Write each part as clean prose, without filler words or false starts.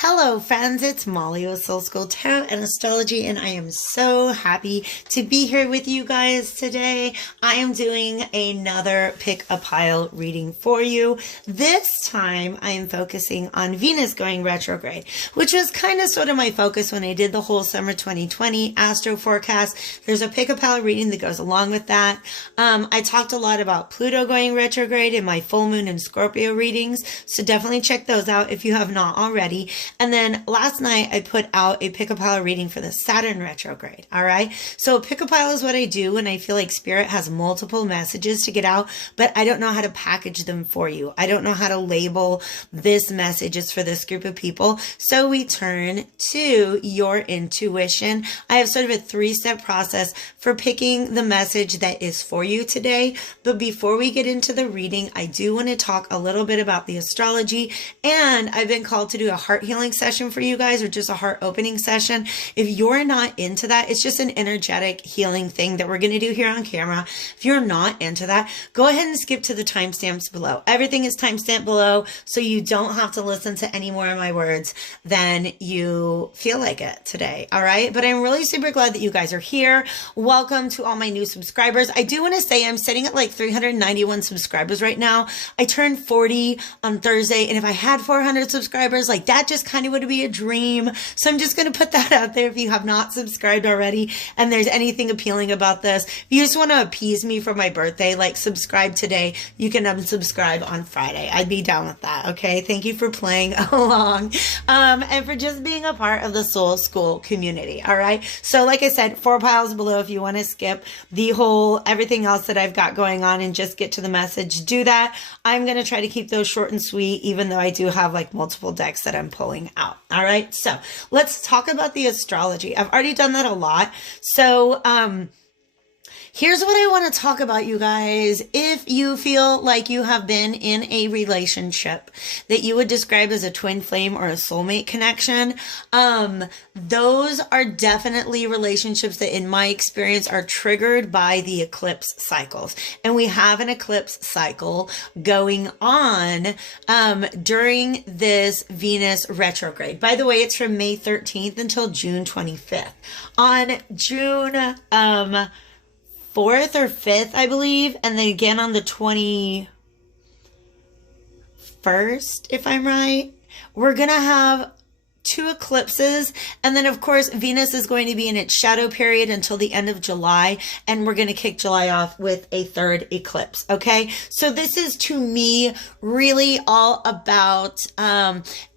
Hello friends, it's Molly with Soul School Tarot and Astrology, and I am so happy to be here with you guys today. I am doing another pick a pile reading for you. This time I am focusing on Venus going retrograde, which was kind of sort of my focus when I did the whole summer 2020 astro forecast. There's a pick a pile reading that goes along with that. I talked a lot about Pluto going retrograde in my full moon and Scorpio readings, so definitely check those out if you have not already. And then last night I put out a pick a pile reading for the Saturn retrograde. All right. So pick a pile is what I do when I feel like spirit has multiple messages to get out, but I don't know how to package them for you. I don't know how to label this message is for this group of people. So we turn to your intuition. I have sort of a 3-step process for picking the message that is for you today. But before we get into the reading, I do want to talk a little bit about the astrology, and I've been called to do a heart healing session for you guys, or just a heart opening session. If you're not into that, it's just an energetic healing thing that we're going to do here on camera. If you're not into that, go ahead and skip to the timestamps below. Everything is timestamped below, so you don't have to listen to any more of my words than you feel like it today. All right. But I'm really super glad that you guys are here. Welcome to all my new subscribers. I do want to say I'm sitting at like 391 subscribers right now. I turned 40 on Thursday, and if I had 400 subscribers, like that just kind of would be a dream. So I'm just going to put that out there if you have not subscribed already and there's anything appealing about this. If you just want to appease me for my birthday, like subscribe today. You can unsubscribe on Friday. I'd be down with that. Okay. Thank you for playing along. And for just being a part of the Soul School community. All right. So like I said, 4 piles below, if you want to skip the whole everything else that I've got going on and just get to the message, do that. I'm going to try to keep those short and sweet, even though I do have like multiple decks that I'm pulling out. All right. So let's talk about the astrology. I've already done that a lot. So, here's what I want to talk about, you guys. If you feel like you have been in a relationship that you would describe as a twin flame or a soulmate connection, those are definitely relationships that in my experience are triggered by the eclipse cycles. And we have an eclipse cycle going on during this Venus retrograde. By the way, it's from May 13th until June 25th. On June 4th or 5th, I believe, and then again on the 21st, if I'm right, we're going to have 2 eclipses. And then of course, Venus is going to be in its shadow period until the end of July. And we're going to kick July off with a 3rd eclipse. Okay. So this is to me really all about,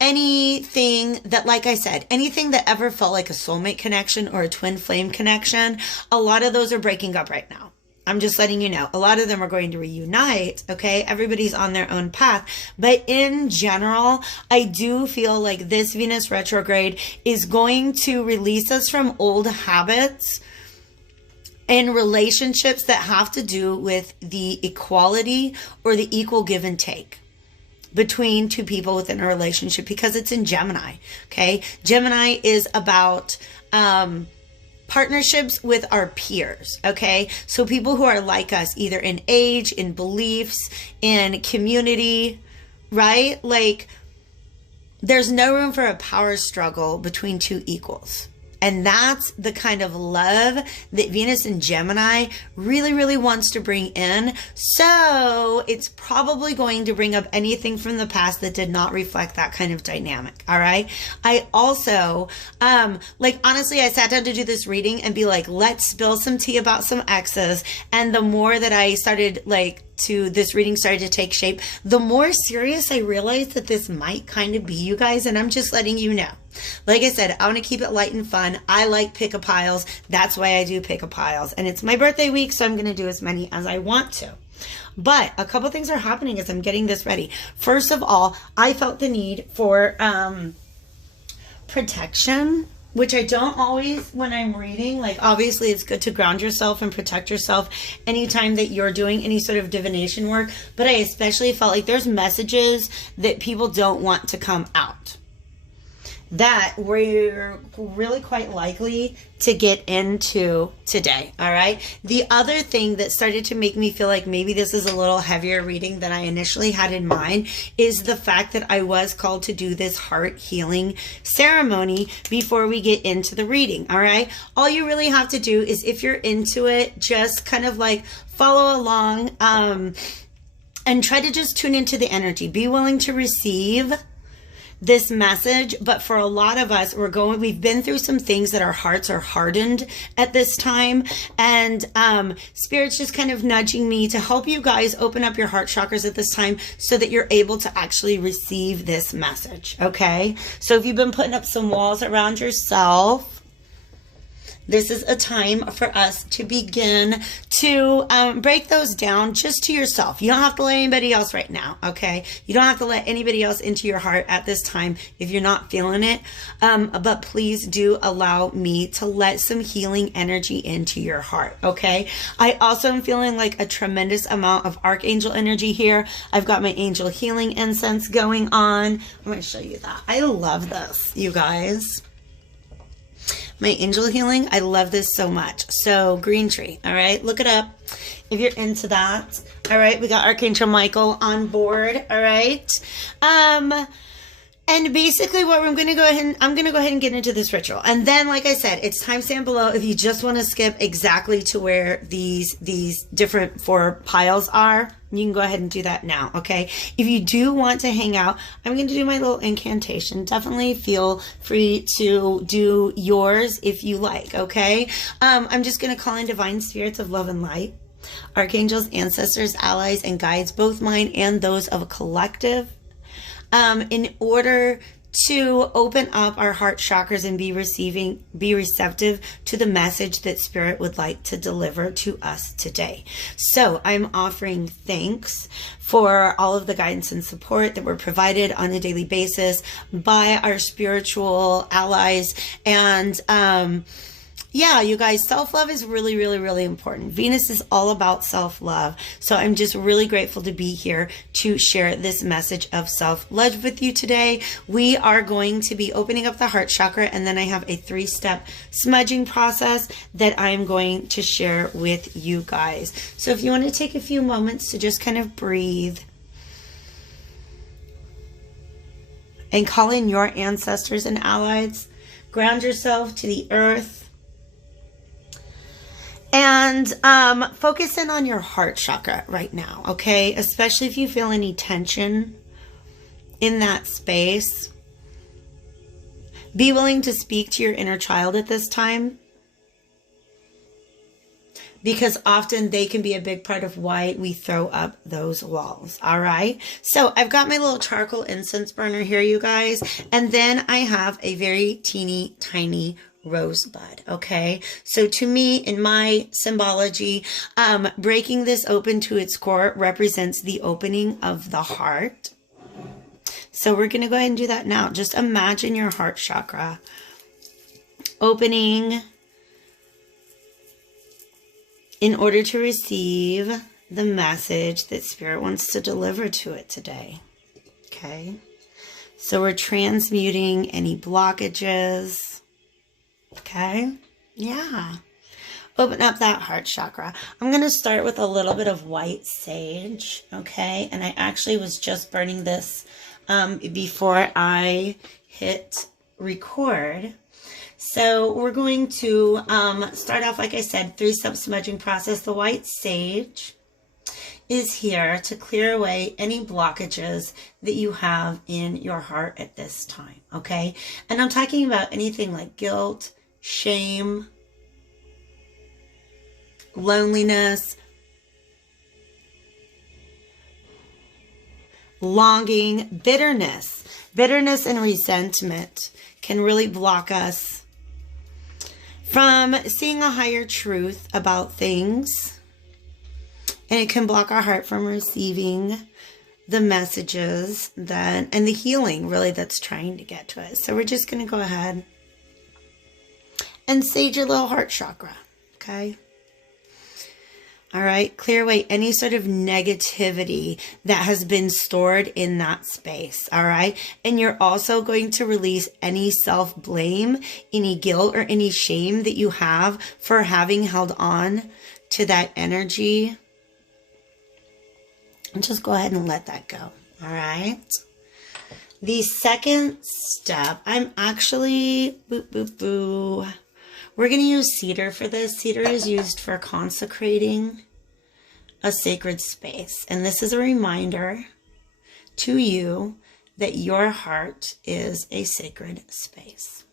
anything that, like I said, anything that ever felt like a soulmate connection or a twin flame connection. A lot of those are breaking up right now. I'm just letting you know. A lot of them are going to reunite, okay? Everybody's on their own path. But in general, I do feel like this Venus retrograde is going to release us from old habits and relationships that have to do with the equality or the equal give and take between 2 people within a relationship, because it's in Gemini, okay? Gemini is about partnerships with our peers, okay? So people who are like us, either in age, in beliefs, in community, right? Like, there's no room for a power struggle between 2 equals. And that's the kind of love that Venus in Gemini really, really wants to bring in. So it's probably going to bring up anything from the past that did not reflect that kind of dynamic. All right. I also, honestly, I sat down to do this reading and be like, let's spill some tea about some exes. And the more that I started this reading started to take shape, the more serious I realized that this might kind of be, you guys, and I'm just letting you know. Like I said, I want to keep it light and fun. I like pick a piles. That's why I do pick a piles. And it's my birthday week, so I'm going to do as many as I want to. But a couple things are happening as I'm getting this ready. First of all, I felt the need for protection, which I don't always when I'm reading. Like, obviously it's good to ground yourself and protect yourself anytime that you're doing any sort of divination work. But I especially felt like there's messages that people don't want to come out. that we're really quite likely to get into today. All right. The other thing that started to make me feel like maybe this is a little heavier reading than I initially had in mind is the fact that I was called to do this heart healing ceremony before we get into the reading. All right. All you really have to do is, if you're into it, just kind of like follow along, and try to just tune into the energy. Be willing to receive this message. But for a lot of us, we've been through some things that our hearts are hardened at this time. And Spirit's just kind of nudging me to help you guys open up your heart chakras at this time so that you're able to actually receive this message. Okay. So if you've been putting up some walls around yourself, this is a time for us to begin to break those down just to yourself. You don't have to let anybody else right now, okay? You don't have to let anybody else into your heart at this time if you're not feeling it. But please do allow me to let some healing energy into your heart, okay? I also am feeling like a tremendous amount of archangel energy here. I've got my angel healing incense going on. I'm going to show you that. I love this, you guys. My angel healing, I love this so much. So green tree, all right, look it up if you're into that. All right, we got Archangel Michael on board. All right, and basically what I'm going to go ahead and get into this ritual. And then, like I said, it's timestamp below if you just want to skip exactly to where these different 4 piles are. You can go ahead and do that now, okay? If you do want to hang out, I'm going to do my little incantation. Definitely feel free to do yours if you like, okay? I'm just going to call in divine spirits of love and light, archangels, ancestors, allies, and guides, both mine and those of a collective, in order to open up our heart chakras and be receptive to the message that Spirit would like to deliver to us today. So I'm offering thanks for all of the guidance and support that we're provided on a daily basis by our spiritual allies. And yeah, you guys, self-love is really, really, really important. Venus is all about self-love. So I'm just really grateful to be here to share this message of self-love with you today. We are going to be opening up the heart chakra, and then I have a 3-step smudging process that I'm going to share with you guys. So if you want to take a few moments to just kind of breathe and call in your ancestors and allies, ground yourself to the earth, and focus in on your heart chakra right now, okay? Especially if you feel any tension in that space. Be willing to speak to your inner child at this time, because often they can be a big part of why we throw up those walls, all right? So I've got my little charcoal incense burner here, you guys, and then I have a very teeny tiny rosebud, okay? So to me, in my symbology, breaking this open to its core represents the opening of the heart. So we're going to go ahead and do that now. Just imagine your heart chakra opening in order to receive the message that Spirit wants to deliver to it today, okay? So we're transmuting any blockages. Okay, yeah. Open up that heart chakra. I'm going to start with a little bit of white sage, okay? And I actually was just burning this before I hit record. So we're going to start off, like I said, 3-step smudging process. The white sage is here to clear away any blockages that you have in your heart at this time, okay? And I'm talking about anything like guilt, shame, loneliness, longing, bitterness. Bitterness and resentment can really block us from seeing a higher truth about things. And it can block our heart from receiving the messages that, and the healing really that's trying to get to us. So we're just going to go ahead and sage your little heart chakra, okay? All right, clear away any sort of negativity that has been stored in that space. All right, and you're also going to release any self-blame, any guilt, or any shame that you have for having held on to that energy. And just go ahead and let that go. All right. The second step, I'm actually, we're going to use cedar for this. Cedar is used for consecrating a sacred space. And this is a reminder to you that your heart is a sacred space.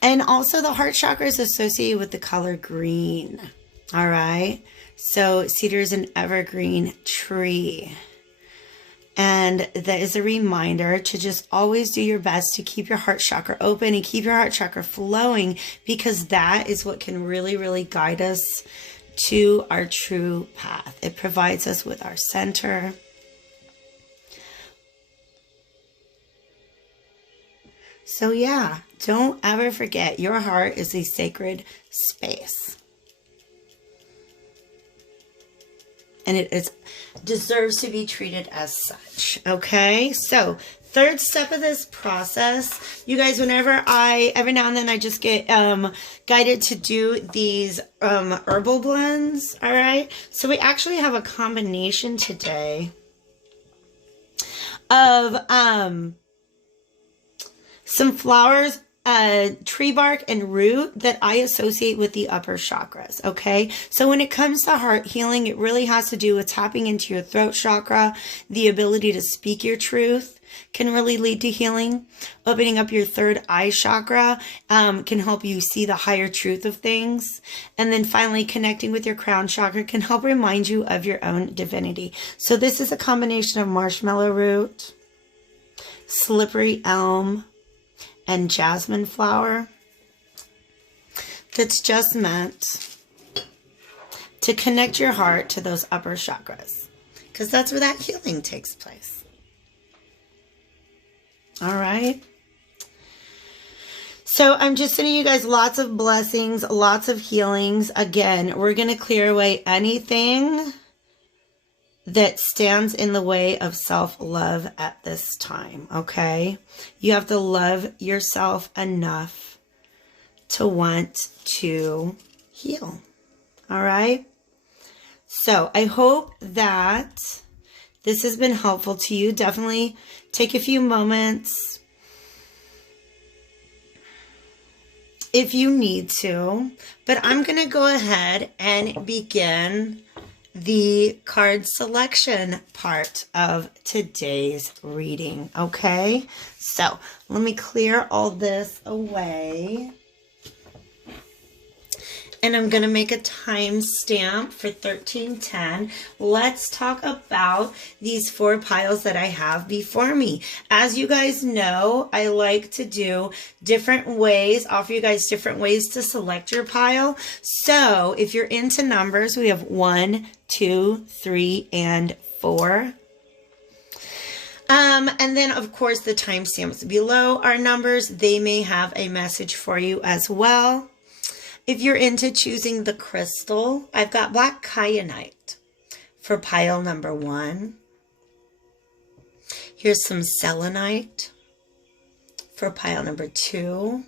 And also the heart chakra is associated with the color green. All right. So cedar is an evergreen tree. And that is a reminder to just always do your best to keep your heart chakra open and keep your heart chakra flowing, because that is what can really, really guide us to our true path. It provides us with our center. So yeah, don't ever forget your heart is a sacred space. And it deserves to be treated as such. Okay, so third step of this process, you guys, whenever every now and then I just get guided to do these herbal blends. All right, so we actually have a combination today of some flowers, tree bark, and root that I associate with the upper chakras, okay? So when it comes to heart healing, it really has to do with tapping into your throat chakra. The ability to speak your truth can really lead to healing. Opening up your third eye chakra can help you see the higher truth of things. And then finally, connecting with your crown chakra can help remind you of your own divinity. So this is a combination of marshmallow root, slippery elm, and jasmine flower that's just meant to connect your heart to those upper chakras, because that's where that healing takes place. All right. So I'm just sending you guys lots of blessings, lots of healings. Again, we're going to clear away anything that stands in the way of self-love at this time, okay? You have to love yourself enough to want to heal, all right? So I hope that this has been helpful to you. Definitely take a few moments if you need to, but I'm going to go ahead and begin the card selection part of today's reading, okay? So let me clear all this away. And I'm going to make a timestamp for 1310. Let's talk about these 4 piles that I have before me. As you guys know, I like to do different ways, offer you guys different ways to select your pile. So if you're into numbers, we have 1, 2, 3, and 4. And then, of course, the timestamps below are numbers. They may have a message for you as well. If you're into choosing the crystal, I've got black kyanite for pile number 1. Here's some selenite for pile number 2.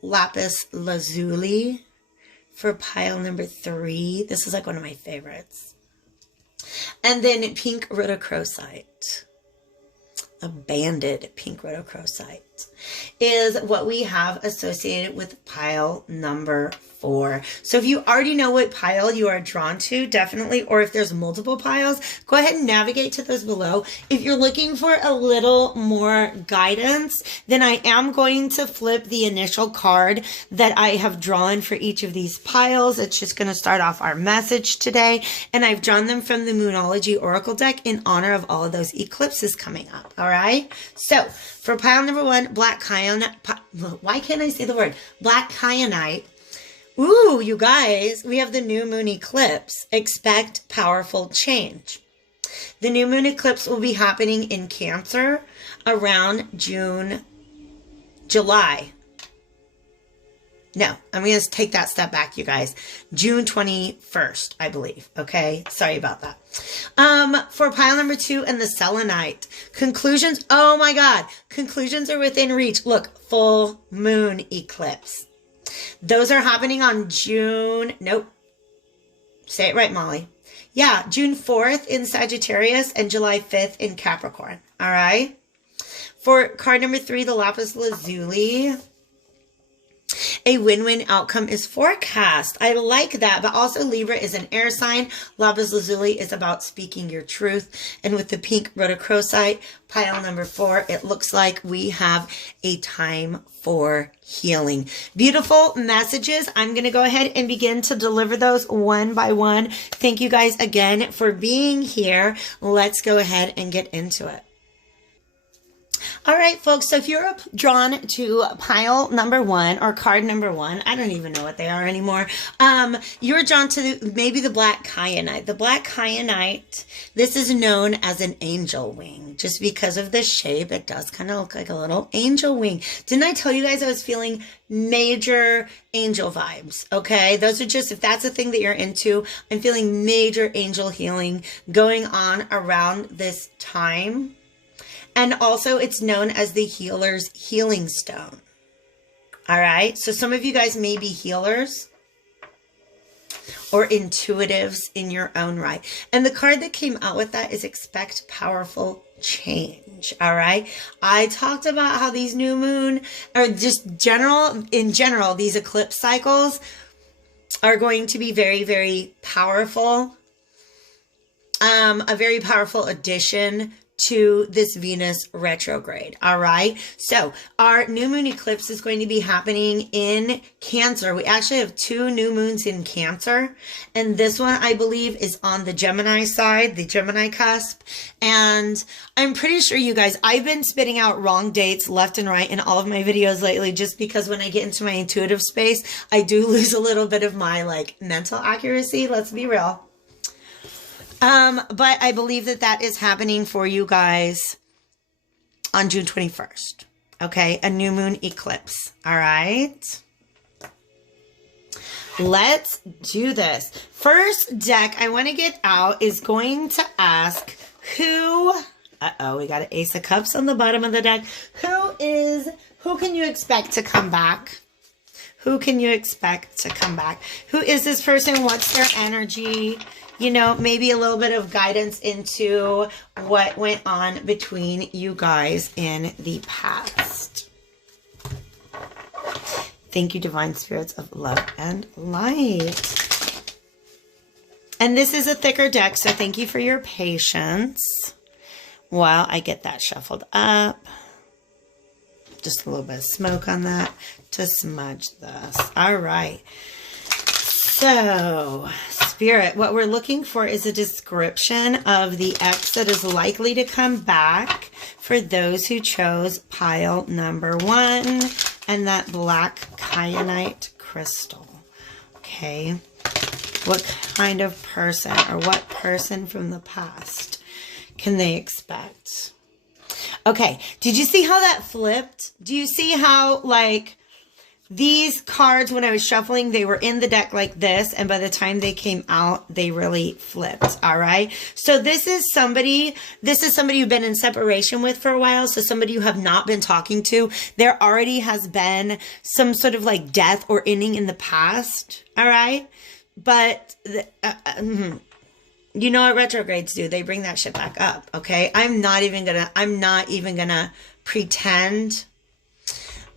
Lapis lazuli for pile number 3. This is like one of my favorites. And then pink rhodochrosite. A banded pink rhodochrosite is what we have associated with pile number 4. So if you already know what pile you are drawn to, definitely, or if there's multiple piles, go ahead and navigate to those below. If you're looking for a little more guidance, then I am going to flip the initial card that I have drawn for each of these piles. It's just going to start off our message today. And I've drawn them from the Moonology Oracle deck in honor of all of those eclipses coming up. All right. So for pile number 1, black kyanite, why can't I say the word? Black kyanite. Ooh, you guys, we have the new moon eclipse. Expect powerful change. The new moon eclipse will be happening in Cancer around July. No, I'm going to take that step back, you guys. June 21st, I believe. Okay, sorry about that. For pile number 2 and the Selenite. Conclusions, oh my God. Conclusions are within reach. Look, full moon eclipse. Those are happening on nope. Say it right, Molly. Yeah, June 4th in Sagittarius and July 5th in Capricorn. All right. For card number 3, the Lapis Lazuli. A win-win outcome is forecast. I like that. But also Libra is an air sign. Lapis Lazuli is about speaking your truth. And with the pink Rhodochrosite, pile number 4, it looks like we have a time for healing. Beautiful messages. I'm going to go ahead and begin to deliver those one by one. Thank you guys again for being here. Let's go ahead and get into it. All right, folks, so if you're drawn to pile number 1 or card number 1, I don't even know what they are anymore. You're drawn to maybe the black kyanite. The black kyanite, this is known as an angel wing. Just because of the shape, it does kind of look like a little angel wing. Didn't I tell you guys I was feeling major angel vibes? Okay, those are just, if that's a thing that you're into, I'm feeling major angel healing going on around this time. And also it's known as the healer's healing stone. All right. So some of you guys may be healers or intuitives in your own right. And the card that came out with that is expect powerful change. All right. I talked about how these new moon or just in general, these eclipse cycles are going to be very, very powerful. A very powerful addition to this Venus retrograde. All right. So our new moon eclipse is going to be happening in Cancer. We actually have 2 new moons in Cancer. And this one, I believe, is on the Gemini side, the Gemini cusp. And I'm pretty sure you guys, I've been spitting out wrong dates left and right in all of my videos lately, just because when I get into my intuitive space, I do lose a little bit of my mental accuracy. Let's be real. But I believe that is happening for you guys on June 21st. Okay. A new moon eclipse. All right. Let's do this. First deck I want to get out is going to ask who, we got an Ace of Cups on the bottom of the deck. Who can you expect to come back? Who can you expect to come back? Who is this person? What's their energy? You know, maybe a little bit of guidance into what went on between you guys in the past. Thank you, Divine Spirits of Love and Light. And this is a thicker deck, so thank you for your patience while I get that shuffled up. Just a little bit of smoke on that to smudge this. All right. So, Spirit, what we're looking for is a description of the ex that is likely to come back for those who chose pile number 1 and that black kyanite crystal. Okay. What kind of person or what person from the past can they expect? Okay. Did you see how that flipped? Do you see how, these cards, when I was shuffling, they were in the deck like this. And by the time they came out, they really flipped. All right. So this is somebody you've been in separation with for a while. So somebody you have not been talking to. There already has been some sort of death or ending in the past. All right. But, you know what retrogrades do? They bring that shit back up. Okay. I'm not even gonna pretend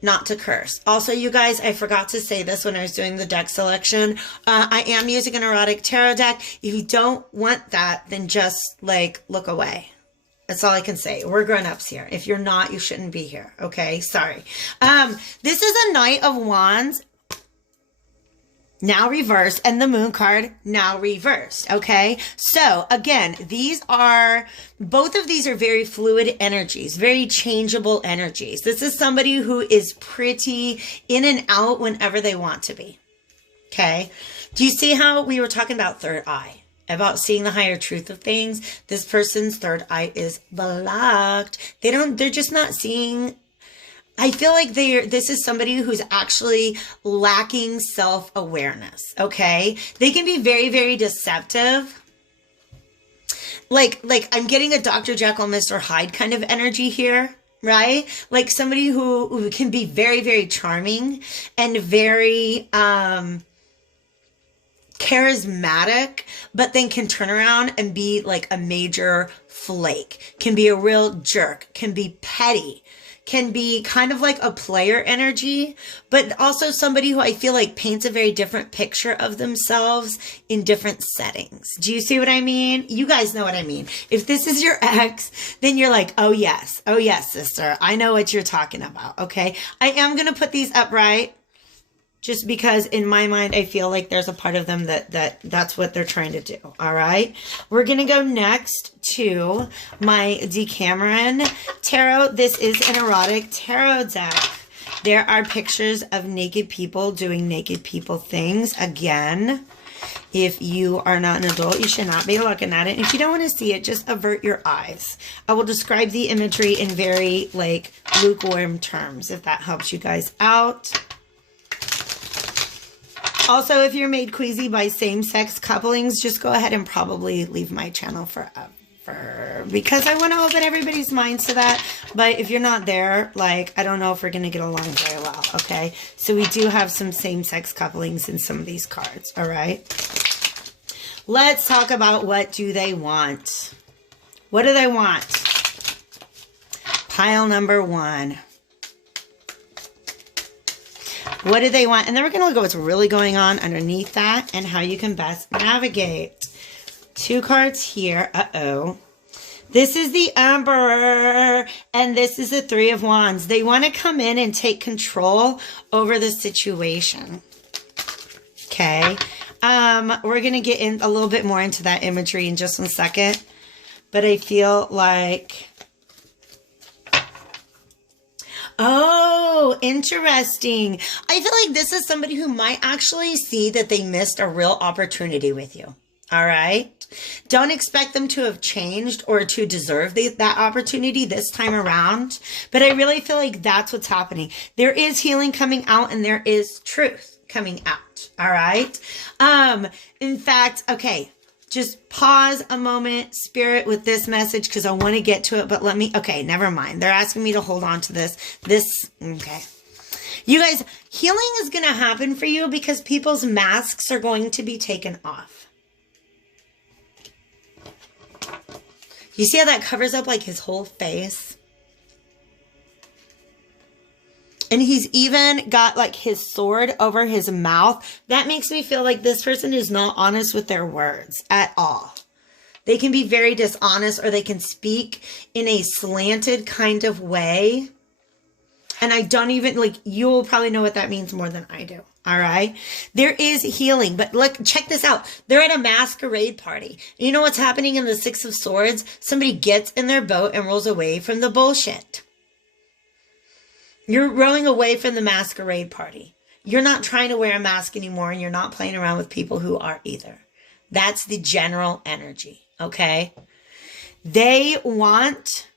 not to curse. Also, you guys, I forgot to say this when I was doing the deck selection. I am using an erotic tarot deck. If you don't want that, then just look away. That's all I can say. We're grown-ups here. If you're not, you shouldn't be here. Okay. Sorry. This is a Knight of Wands. Now reversed, and the Moon card now reversed. Okay. So again, both of these are very fluid energies, very changeable energies. This is somebody who is pretty in and out whenever they want to be. Okay. Do you see how we were talking about third eye? About seeing the higher truth of things? This person's third eye is blocked. They're just not seeing. I feel like this is somebody who's actually lacking self-awareness. Okay. They can be very, very deceptive. Like I'm getting a Dr. Jekyll, Mr. Hyde kind of energy here. Right? Like somebody who can be very, very charming and very, charismatic, but then can turn around and be like a major flake, can be a real jerk, can be petty, can be kind of like a player energy, but also somebody who I feel like paints a very different picture of themselves in different settings. Do you see what I mean? You guys know what I mean. If this is your ex, then you're like, oh yes, sister, I know what you're talking about. Okay. I am going to put these upright. Just because in my mind, I feel like there's a part of them that's what they're trying to do. All right. We're going to go next to my Decameron Tarot. This is an erotic tarot deck. There are pictures of naked people doing naked people things. Again, if you are not an adult, you should not be looking at it. And if you don't want to see it, just avert your eyes. I will describe the imagery in very like lukewarm terms, if that helps you guys out. Also, if you're made queasy by same-sex couplings, just go ahead and probably leave my channel forever, because I want to open everybody's minds to that. But if you're not there, like, I don't know if we're going to get along very well, okay? So we do have some same-sex couplings in some of these cards, all right? Let's talk about what do they want. What do they want? Pile number 1. What do they want? And then we're going to look at what's really going on underneath that and how you can best navigate. 2 cards here. Uh-oh. This is the Emperor, and this is the 3 of Wands. They want to come in and take control over the situation. Okay. We're going to get in a little bit more into that imagery in just 1 second. But I feel like... Oh, interesting. I feel like this is somebody who might actually see that they missed a real opportunity with you. All right. Don't expect them to have changed or to deserve that opportunity this time around. But I really feel like that's what's happening. There is healing coming out and there is truth coming out. All right. In fact, okay. Just pause a moment, Spirit, with this message because I want to get to it, but let me, okay, never mind. They're asking me to hold on to this. Okay. You guys, healing is going to happen for you because people's masks are going to be taken off. You see how that covers up like his whole face? And he's even got like his sword over his mouth. That makes me feel like this person is not honest with their words at all. They can be very dishonest or they can speak in a slanted kind of way. And I don't even, like, you'll probably know what that means more than I do. All right. There is healing, but look, check this out. They're at a masquerade party. You know what's happening in the 6 of Swords? Somebody gets in their boat and rolls away from the bullshit. You're rowing away from the masquerade party. You're not trying to wear a mask anymore and you're not playing around with people who are either. That's the general energy, okay? They want...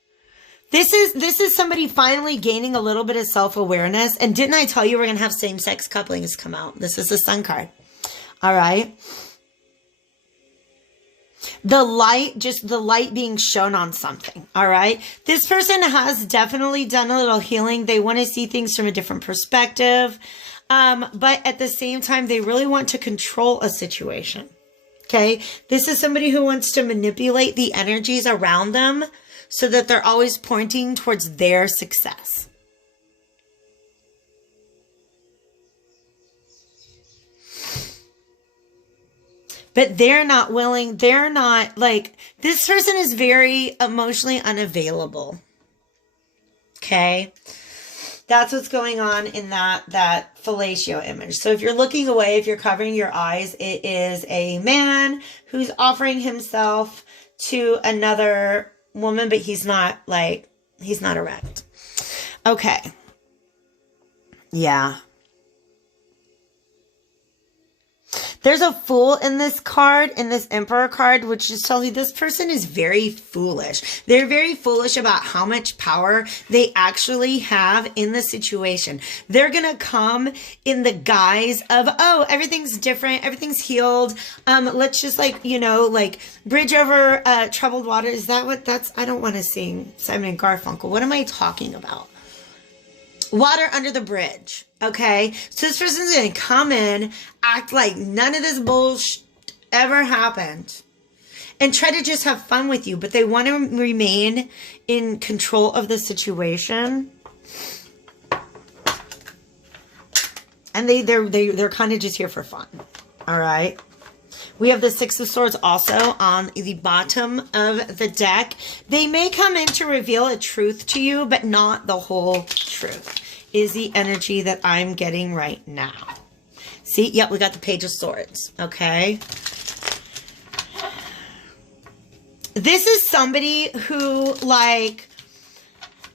This is somebody finally gaining a little bit of self-awareness. And didn't I tell you we're going to have same-sex couplings come out? This is the Sun card. All right? The light being shown on something, all right? This person has definitely done a little healing. They want to see things from a different perspective. But at the same time, they really want to control a situation, okay? This is somebody who wants to manipulate the energies around them so that they're always pointing towards their success. But they're not willing. They're not like, this person is very emotionally unavailable. Okay. That's what's going on in that fellatio image. So if you're looking away, if you're covering your eyes, it is a man who's offering himself to another woman, but he's not erect. Okay. Yeah. There's a Fool in this card, in this Emperor card, which just tells you this person is very foolish. They're very foolish about how much power they actually have in the situation. They're going to come in the guise of, oh, everything's different. Everything's healed. Let's just like, you know, like bridge over troubled water. Is that what that's? I don't want to sing Simon and Garfunkel. What am I talking about? Water under the bridge. Okay. So this person's going to come in, act like none of this bullshit ever happened, and try to just have fun with you, but they want to remain in control of the situation. And they're kind of just here for fun. All right. We have the Six of Swords also on the bottom of the deck. They may come in to reveal a truth to you, but not the whole truth, is the energy that I'm getting right now. See? Yep, we got the Page of Swords. Okay. This is somebody who, like,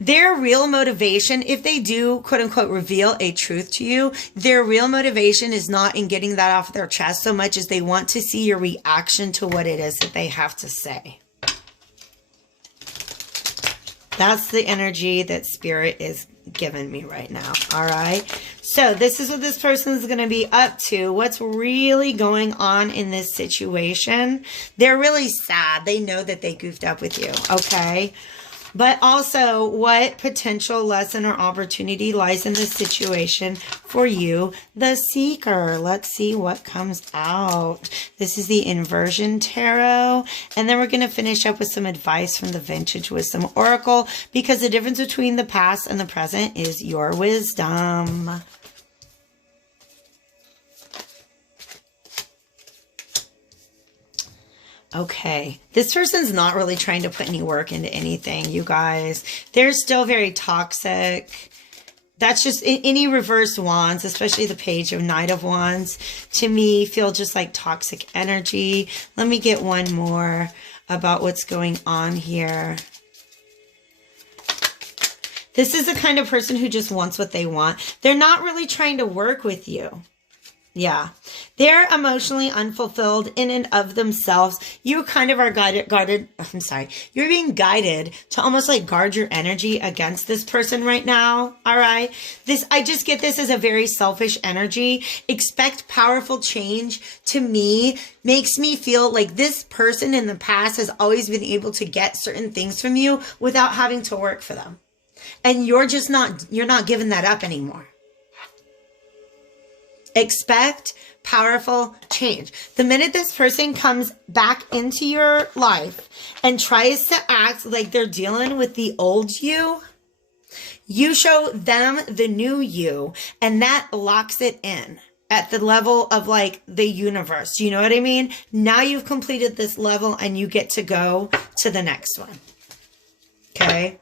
their real motivation, if they do, quote unquote, reveal a truth to you, their real motivation is not in getting that off their chest so much as they want to see your reaction to what it is that they have to say. That's the energy that Spirit is giving me right now. All right. So this is what this person is going to be up to. What's really going on in this situation? They're really sad. They know that they goofed up with you. Okay. But also, what potential lesson or opportunity lies in this situation for you, the Seeker? Let's see what comes out. This is the Inversion Tarot. And then we're going to finish up with some advice from the Vintage Wisdom Oracle, because the difference between the past and the present is your wisdom. Okay, this person's not really trying to put any work into anything, you guys. They're still very toxic. That's just any reversed wands, especially the Page of Knight of Wands, to me feel just like toxic energy. Let me get one more about what's going on here. This is the kind of person who just wants what they want. They're not really trying to work with you. Yeah, they're emotionally unfulfilled in and of themselves. You kind of are you're being guided to almost like guard your energy against this person right now. All right. I just get this as a very selfish energy. Expect powerful change, to me, makes me feel like this person in the past has always been able to get certain things from you without having to work for them. And you're not giving that up anymore. Expect powerful change. The minute this person comes back into your life and tries to act like they're dealing with the old you, you show them the new you, and that locks it in at the level of like the universe. You know what I mean? Now you've completed this level and you get to go to the next one. Okay?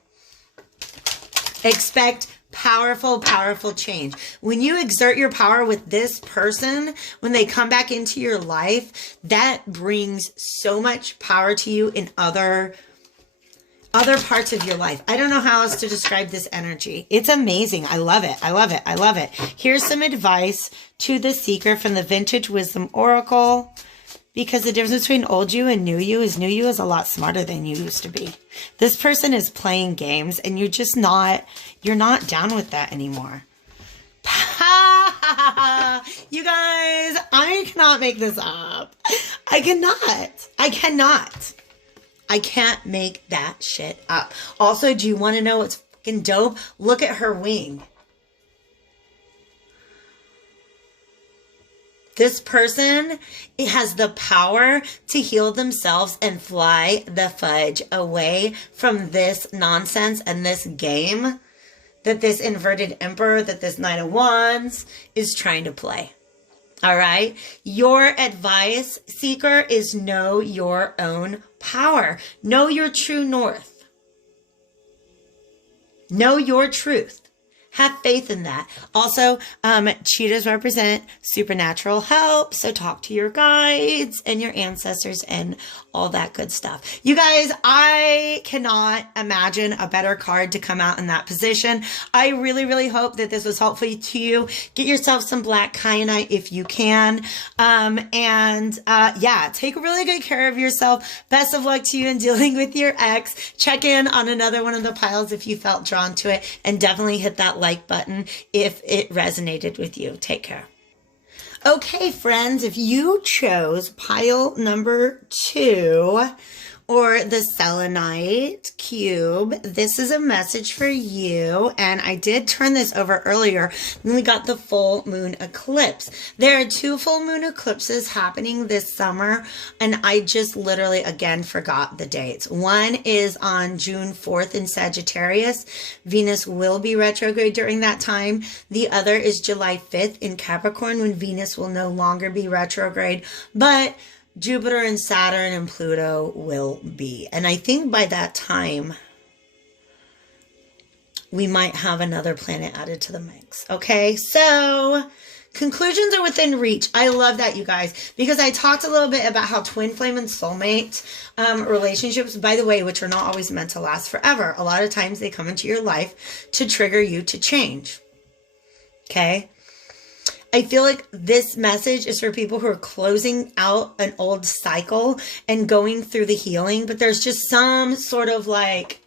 Expect powerful, powerful change. When you exert your power with this person, when they come back into your life, that brings so much power to you in other parts of your life. I don't know how else to describe this energy. It's amazing. I love it. I love it. I love it. Here's some advice to the Seeker from the Vintage Wisdom Oracle. Because the difference between old you and new you is a lot smarter than you used to be. This person is playing games and you're not down with that anymore. You guys, I cannot make this up. I can't make that shit up. Also, do you want to know what's fucking dope? Look at her wing. This person has the power to heal themselves and fly the fudge away from this nonsense and this game that this inverted emperor, that this Knight of Wands is trying to play. All right. Your advice, Seeker, is know your own power. Know your true north. Know your truth. Have faith in that. Also, cheetahs represent supernatural help. So talk to your guides and your ancestors and all that good stuff. You guys, I cannot imagine a better card to come out in that position. I really, really hope that this was helpful to you. Get yourself some black kyanite if you can. Yeah, take really good care of yourself. Best of luck to you in dealing with your ex. Check in on another one of the piles if you felt drawn to it, and definitely hit that like button if it resonated with you. Take care. Okay, friends, if you chose pile number 2 or the selenite cube, this is a message for you. And I did turn this over earlier when we got the full moon eclipse. There are 2 full moon eclipses happening this summer, and I just literally again forgot the dates. One is on June 4th in Sagittarius. Venus will be retrograde during that time. The other is July 5th in Capricorn, when Venus will no longer be retrograde, but Jupiter and Saturn and Pluto will be. And I think by that time, we might have another planet added to the mix. Okay, so conclusions are within reach. I love that, you guys, because I talked a little bit about how twin flame and soulmate relationships, by the way, which are not always meant to last forever. A lot of times they come into your life to trigger you to change. Okay. I feel like this message is for people who are closing out an old cycle and going through the healing, but there's just some sort of like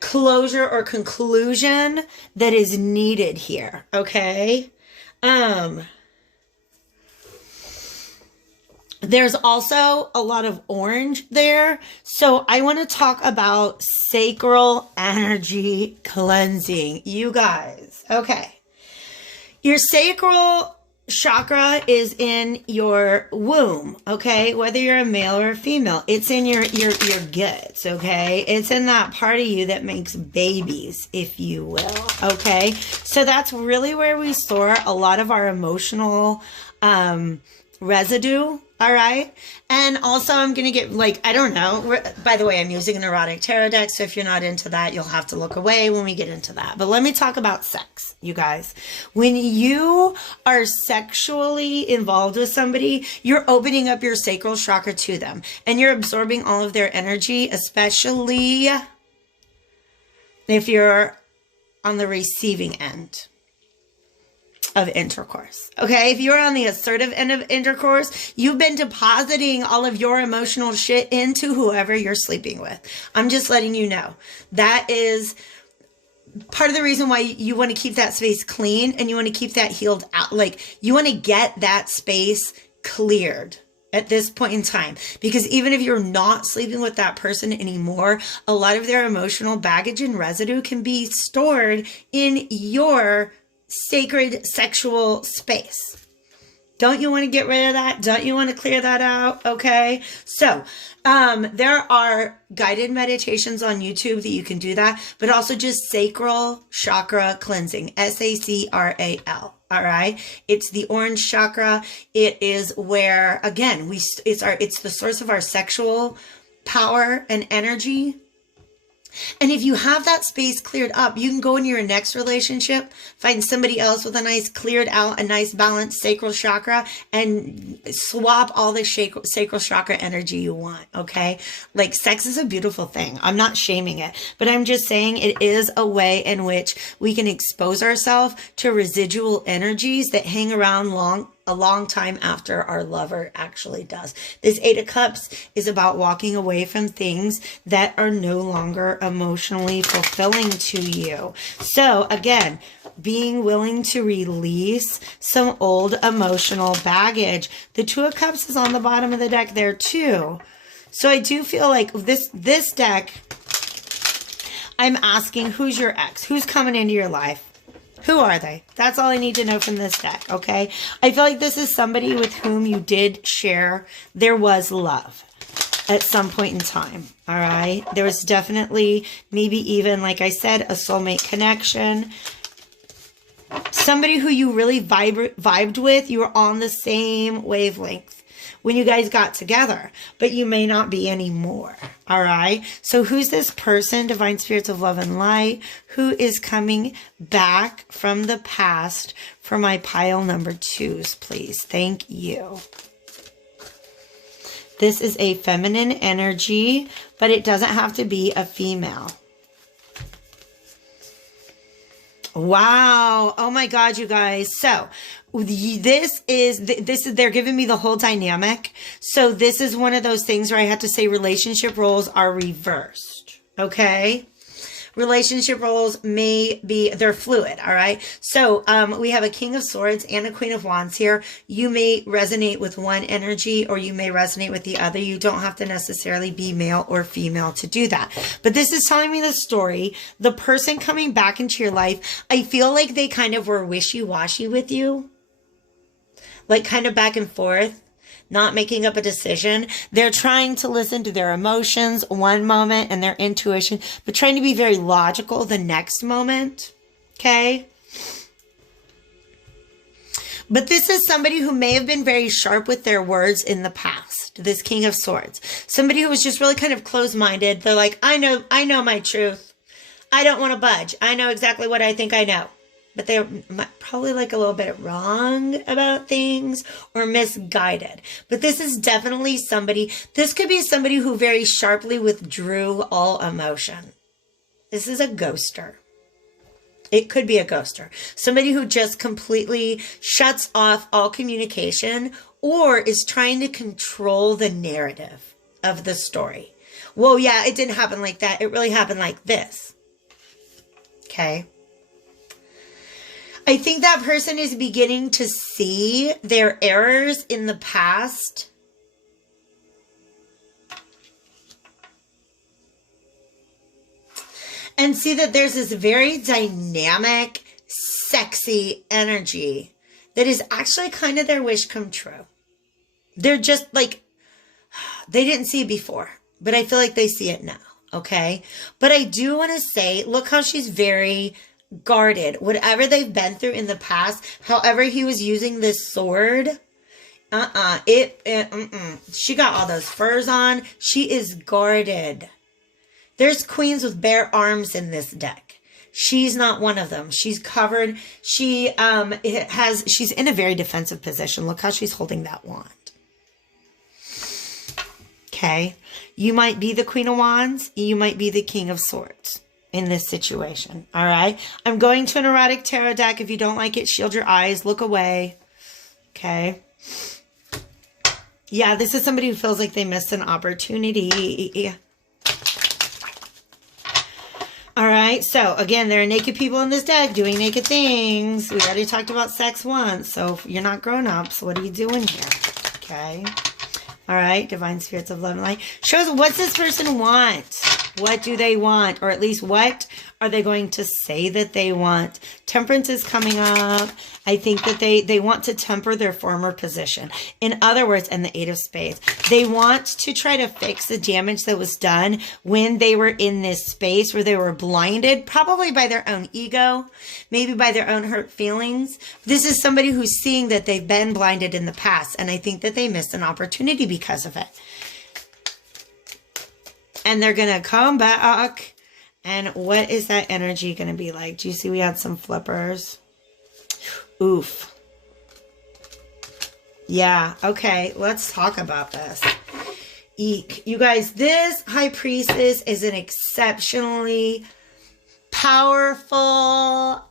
closure or conclusion that is needed here. Okay. There's also a lot of orange there. So I want to talk about sacral energy cleansing, you guys. Okay. Your sacral chakra is in your womb, okay? Whether you're a male or a female, it's in your guts, okay? It's in that part of you that makes babies, if you will, okay? So that's really where we store a lot of our emotional residue. All right. And also I'm going to get like, I don't know. By the way, I'm using an erotic tarot deck. So if you're not into that, you'll have to look away when we get into that. But let me talk about sex, you guys. When you are sexually involved with somebody, you're opening up your sacral chakra to them and you're absorbing all of their energy, especially if you're on the receiving end of intercourse. Okay, if you're on the assertive end of intercourse, you've been depositing all of your emotional shit into whoever you're sleeping with. I'm just letting you know. That is part of the reason why you want to keep that space clean and you want to keep that healed out. Like, you want to get that space cleared at this point in time, because even if you're not sleeping with that person anymore, a lot of their emotional baggage and residue can be stored in your sacred sexual space. Don't you want to get rid of that? Don't you want to clear that out? Okay. So, there are guided meditations on YouTube that you can do that, but also just sacral chakra cleansing, SACRAL. All right. It's the orange chakra. It is where, again, it's the source of our sexual power and energy. And if you have that space cleared up, you can go into your next relationship, find somebody else with a nice cleared out, a nice balanced sacral chakra, and swap all the sacral chakra energy you want. Okay. Like, sex is a beautiful thing. I'm not shaming it, but I'm just saying it is a way in which we can expose ourselves to residual energies that hang around a long time after our lover actually does. This 8 of Cups is about walking away from things that are no longer emotionally fulfilling to you. So again, being willing to release some old emotional baggage. The 2 of Cups is on the bottom of the deck there too. So I do feel like this deck, I'm asking, who's your ex? Who's coming into your life? Who are they? That's all I need to know from this deck, okay? I feel like this is somebody with whom you did share. There was love at some point in time, all right? There was definitely, maybe even, like I said, a soulmate connection. Somebody who you really vibed with. You were on the same wavelength. when you guys got together, but you may not be anymore. All right. So who's this person, divine spirits of love and light, who is coming back from the past for my pile number 2s, please? Thank you. This is a feminine energy, but it doesn't have to be a female. Wow. Oh my God, you guys. So this is, they're giving me the whole dynamic. So this is one of those things where I have to say relationship roles are reversed. Okay. Relationship roles may be, they're fluid. All right. So, we have a King of Swords and a Queen of Wands here. You may resonate with one energy or you may resonate with the other. You don't have to necessarily be male or female to do that. But this is telling me the story. The person coming back into your life, I feel like they kind of were wishy-washy with you. Like kind of back and forth. Not making up a decision. They're trying to listen to their emotions one moment and their intuition, but trying to be very logical the next moment. Okay. But this is somebody who may have been very sharp with their words in the past. This King of Swords. Somebody who was just really kind of closed-minded. They're like, I know my truth. I don't want to budge. I know exactly what I think I know. But they're probably like a little bit wrong about things or misguided. But this is definitely somebody, this could be somebody who very sharply withdrew all emotion. This is a ghoster. It could be a ghoster. Somebody who just completely shuts off all communication or is trying to control the narrative of the story. Well, yeah, it didn't happen like that. It really happened like this. Okay. I think that person is beginning to see their errors in the past. And see that there's this very dynamic, sexy energy that is actually kind of their wish come true. They're just like, they didn't see it before, but I feel like they see it now. Okay. But I do want to say, look how she's very guarded. Whatever they've been through in the past, however he was using this sword, she got all those furs on. She is guarded. There's queens with bare arms in this deck. She's not one of them. She's covered. She's in a very defensive position. Look how she's holding that wand. Okay. You might be the Queen of Wands. You might be the King of Swords in this situation. All right. I'm going to an erotic tarot deck. If you don't like it, shield your eyes, look away. Okay. Yeah, this is somebody who feels like they missed an opportunity. All right. So again, there are naked people in this deck doing naked things. We already talked about sex once. So if you're not grown ups, what are you doing here? Okay. All right. Divine spirits of love and light. Shows what's this person want? What do they want? Or at least what are they going to say that they want? Temperance is coming up. I think that they want to temper their former position. In other words, and the Eight of Spades, they want to try to fix the damage that was done when they were in this space where they were blinded, probably by their own ego, maybe by their own hurt feelings. This is somebody who's seeing that they've been blinded in the past, and I think that they missed an opportunity because of it. And they're going to come back. And what is that energy going to be like? Do you see we had some flippers? Oof. Yeah. Okay. Let's talk about this. Eek. You guys, this High Priestess is an exceptionally powerful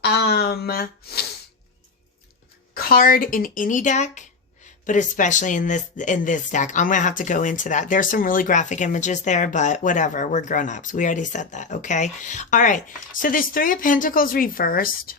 card in any deck. But especially in this deck, I'm going to have to go into that. There's some really graphic images there, but whatever. We're grown-ups. We already said that, okay? All right. So this Three of Pentacles reversed.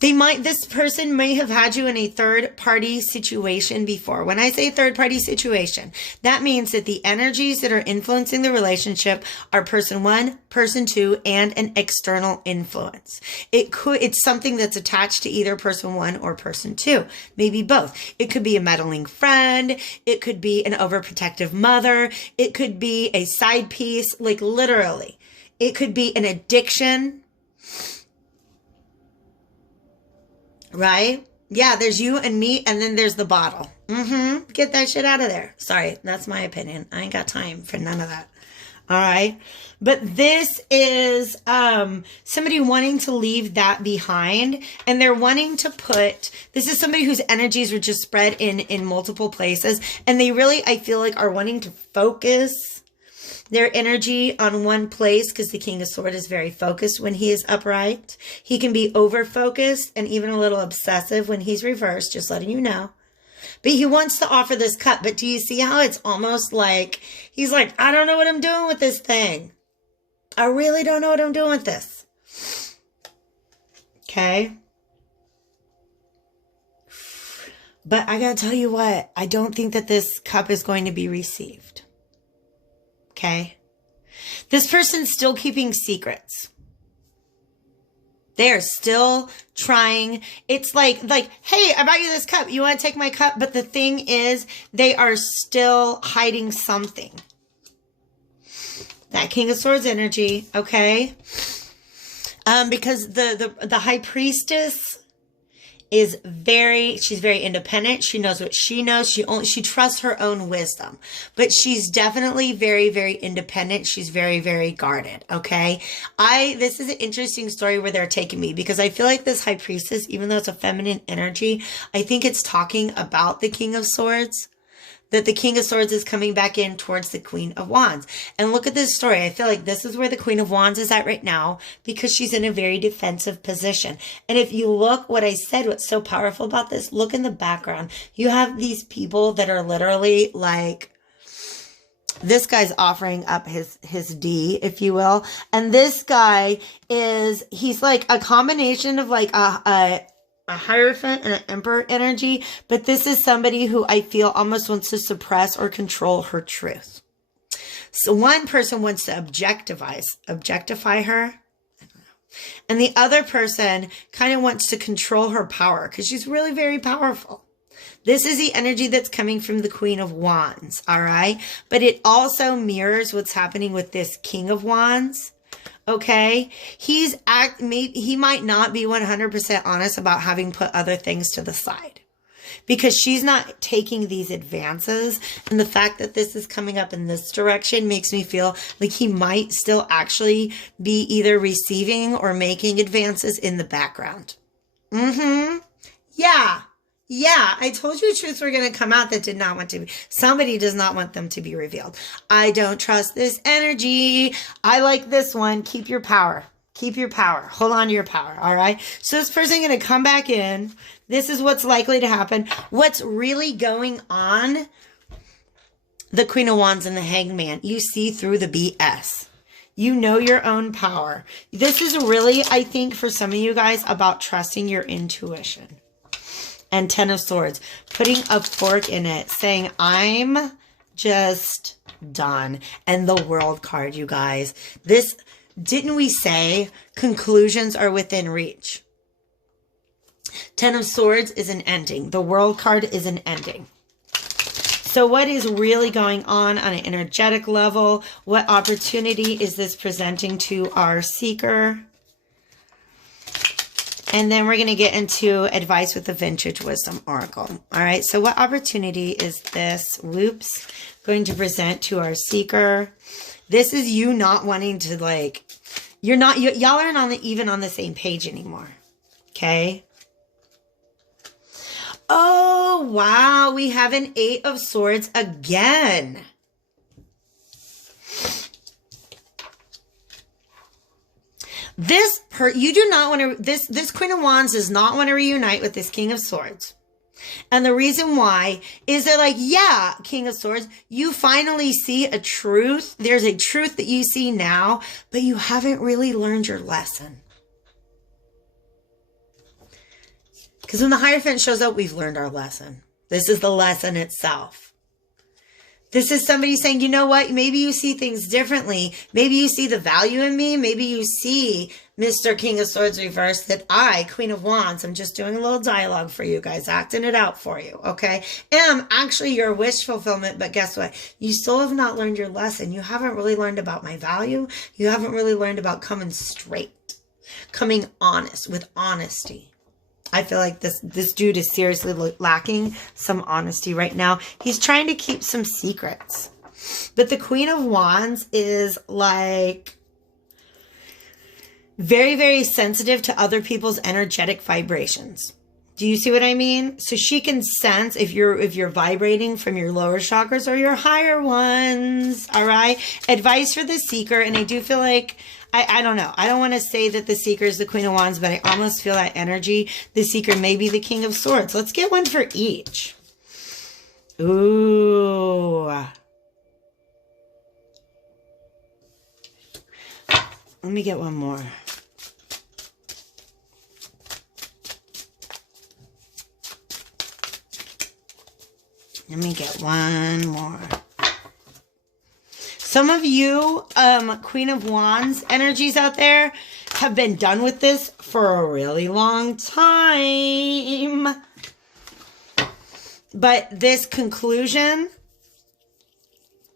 This person may have had you in a third-party situation before. When I say third-party situation, that means that the energies that are influencing the relationship are person one, person two, and an external influence. It's something that's attached to either person one or person two, maybe both. It could be a meddling friend. It could be an overprotective mother. It could be a side piece, like literally. It could be an addiction. Right? Yeah, there's you and me, and then there's the bottle. Get that shit out of there. Sorry, that's my opinion. I ain't got time for none of that. All right. But this is somebody wanting to leave that behind, and they're wanting to put, this is somebody whose energies were just spread in multiple places, and they really, I feel like, are wanting to focus their energy on one place, because the King of Swords is very focused when he is upright. He can be over-focused and even a little obsessive when he's reversed, just letting you know. But he wants to offer this cup. But do you see how it's almost like, he's like, I don't know what I'm doing with this thing. I really don't know what I'm doing with this. Okay. But I got to tell you what, I don't think that this cup is going to be received. Okay. This person's still keeping secrets. They are still trying. It's like, hey, I bought you this cup. You want to take my cup? But the thing is, they are still hiding something. That King of Swords energy, okay? Because the High Priestess is she's very independent. She knows what she knows. She trusts her own wisdom, but she's definitely very, very independent. She's very, very guarded. Okay. This is an interesting story where they're taking me, because I feel like this High Priestess, even though it's a feminine energy, I think it's talking about the King of Swords. That the King of Swords is coming back in towards the Queen of Wands. And look at this story. I feel like this is where the Queen of Wands is at right now, because she's in a very defensive position. And if you look, what I said, what's so powerful about this, look in the background. You have these people that are literally like, this guy's offering up his D, if you will. And this guy he's like a combination of like a Hierophant and an Emperor energy, but this is somebody who I feel almost wants to suppress or control her truth. So one person wants to objectify her, and the other person kind of wants to control her power, because she's really very powerful. This is the energy that's coming from the Queen of Wands, all right? But it also mirrors what's happening with this King of Wands. Okay, he might not be 100% honest about having put other things to the side, because she's not taking these advances. And the fact that this is coming up in this direction makes me feel like he might still actually be either receiving or making advances in the background. Yeah, I told you truths were going to come out that did not want to be. Somebody does not want them to be revealed. I don't trust this energy. I like this one. Keep your power. Keep your power. Hold on to your power. All right. So this person going to come back in. This is what's likely to happen. What's really going on? The Queen of Wands and the Hanged Man. You see through the BS. You know your own power. This is really, I think, for some of you guys, about trusting your intuition. And Ten of Swords, putting a fork in it, saying, I'm just done. And the World card, you guys. This, didn't we say conclusions are within reach? Ten of Swords is an ending. The World card is an ending. So what is really going on an energetic level? What opportunity is this presenting to our seeker? And then we're going to get into advice with the Vintage Wisdom Oracle. All right. So what opportunity is this, going to present to our seeker? This is you not wanting to, like, y'all aren't even on the same page anymore. Okay. Oh, wow. We have an 8 of Swords again. You do not want to, this Queen of Wands does not want to reunite with this King of Swords. And the reason why is that, like, yeah, King of Swords, you finally see a truth. There's a truth that you see now, but you haven't really learned your lesson. Because when the Hierophant shows up, we've learned our lesson. This is the lesson itself. This is somebody saying, you know what? Maybe you see things differently. Maybe you see the value in me. Maybe you see, Mr. King of Swords reverse, that I, Queen of Wands, I'm just doing a little dialogue for you guys, acting it out for you, okay? Am actually your wish fulfillment, but guess what? You still have not learned your lesson. You haven't really learned about my value. You haven't really learned about coming straight, coming honest, with honesty. I feel like this dude is seriously lacking some honesty right now. He's trying to keep some secrets. But the Queen of Wands is like very, very sensitive to other people's energetic vibrations. Do you see what I mean? So she can sense if you're vibrating from your lower chakras or your higher ones. All right. Advice for the seeker. And I do feel like, I don't know. I don't want to say that the seeker is the Queen of Wands, but I almost feel that energy. The seeker may be the King of Swords. Let's get one for each. Ooh. Let me get one more. Let me get one more. Some of you, Queen of Wands energies out there have been done with this for a really long time. But this conclusion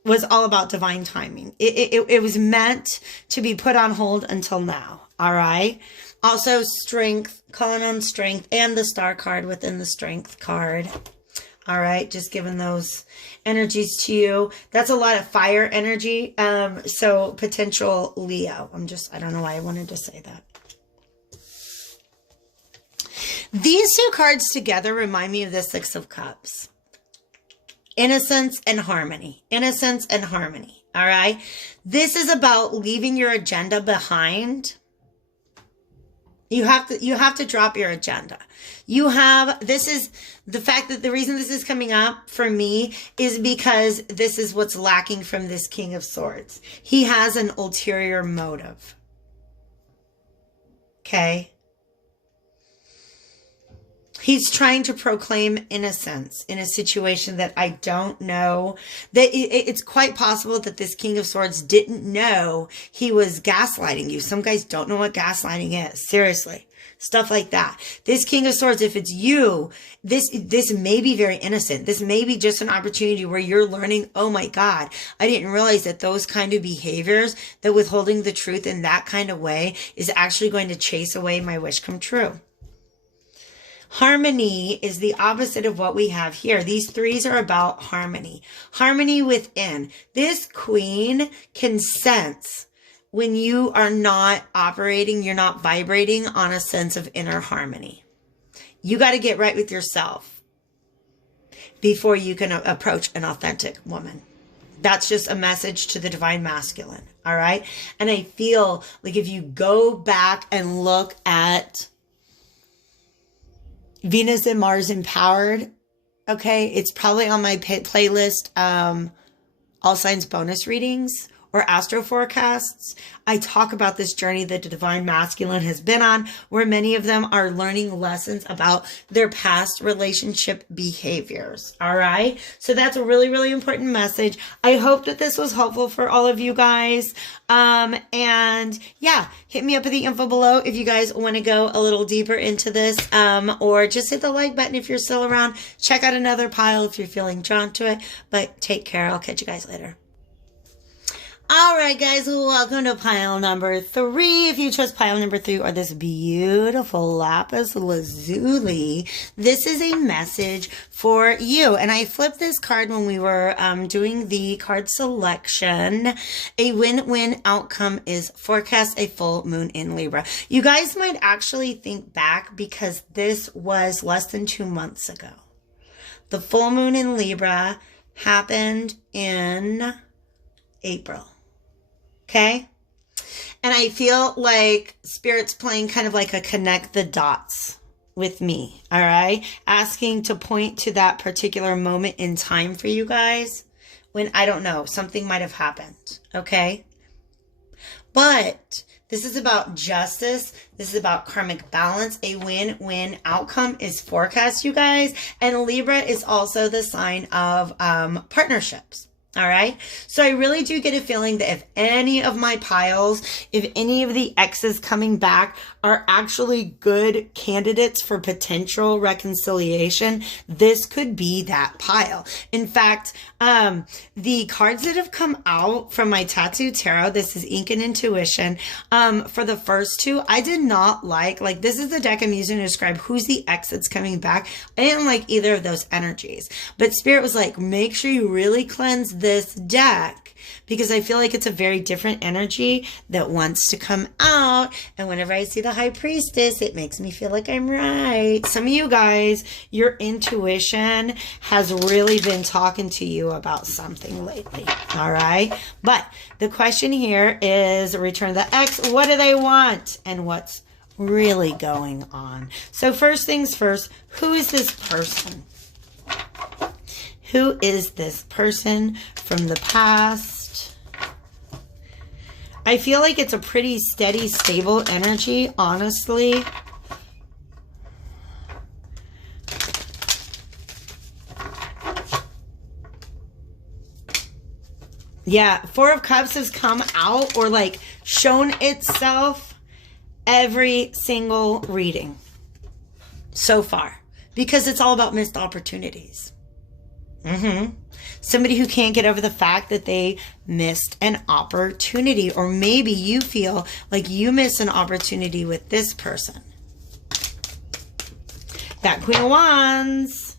was all about divine timing. It was meant to be put on hold until now. All right. Also strength, calling on strength and the star card within the strength card. All right, just giving those energies to you. That's a lot of fire energy. So potential Leo. I don't know why I wanted to say that. These two cards together remind me of the Six of Cups. Innocence and harmony. Innocence and harmony. All right. This is about leaving your agenda behind. You have to drop your agenda. This is the fact that the reason this is coming up for me is because this is what's lacking from this King of Swords. He has an ulterior motive. Okay. He's trying to proclaim innocence in a situation that I don't know. That it's quite possible that this King of Swords didn't know he was gaslighting you. Some guys don't know what gaslighting is. Seriously. Stuff like that. This King of Swords, if it's you, this may be very innocent. This may be just an opportunity where you're learning, oh my God, I didn't realize that those kind of behaviors, that withholding the truth in that kind of way is actually going to chase away my wish come true. Harmony is the opposite of what we have here. These threes are about harmony. Harmony within. This queen can sense when you are not operating, you're not vibrating on a sense of inner harmony. You got to get right with yourself before you can approach an authentic woman. That's just a message to the divine masculine. All right. And I feel like if you go back and look at Venus and Mars Empowered, okay, it's probably on my playlist, All Signs bonus readings or astro forecasts. I talk about this journey that the divine masculine has been on, where many of them are learning lessons about their past relationship behaviors. All right. So that's a really, really important message. I hope that this was helpful for all of you guys. And yeah, hit me up at the info below if you guys want to go a little deeper into this, or just hit the like button if you're still around. Check out another pile if you're feeling drawn to it, but take care. I'll catch you guys later. All right, guys, welcome to pile number 3. If you chose pile number 3 or this beautiful Lapis Lazuli, this is a message for you. And I flipped this card when we were doing the card selection. A win-win outcome is forecast a full moon in Libra. You guys might actually think back because this was less than 2 months ago. The full moon in Libra happened in April. Okay. And I feel like Spirit's playing kind of like a connect the dots with me. All right. Asking to point to that particular moment in time for you guys when, I don't know, something might have happened. Okay. But this is about justice. This is about karmic balance. A win-win outcome is forecast, you guys. And Libra is also the sign of partnerships. All right. So I really do get a feeling that if any of my piles, if any of the exes coming back are actually good candidates for potential reconciliation, this could be that pile. In fact, the cards that have come out from my Tattoo Tarot, this is Ink and Intuition. For the first two, I did not like this is the deck I'm using to describe who's the ex that's coming back. I didn't like either of those energies, but Spirit was like, make sure you really cleanse this deck, because I feel like it's a very different energy that wants to come out. And whenever I see the High Priestess, it makes me feel like I'm right. Some of you guys, your intuition has really been talking to you about something lately. All right. But the question here is, return the ex. What do they want? And what's really going on? So first things first, who is this person? Who is this person from the past? I feel like it's a pretty steady, stable energy, honestly. Yeah, Four of Cups has come out or like shown itself every single reading so far, because it's all about missed opportunities. Somebody who can't get over the fact that they missed an opportunity, or maybe you feel like you missed an opportunity with this person. That Queen of Wands.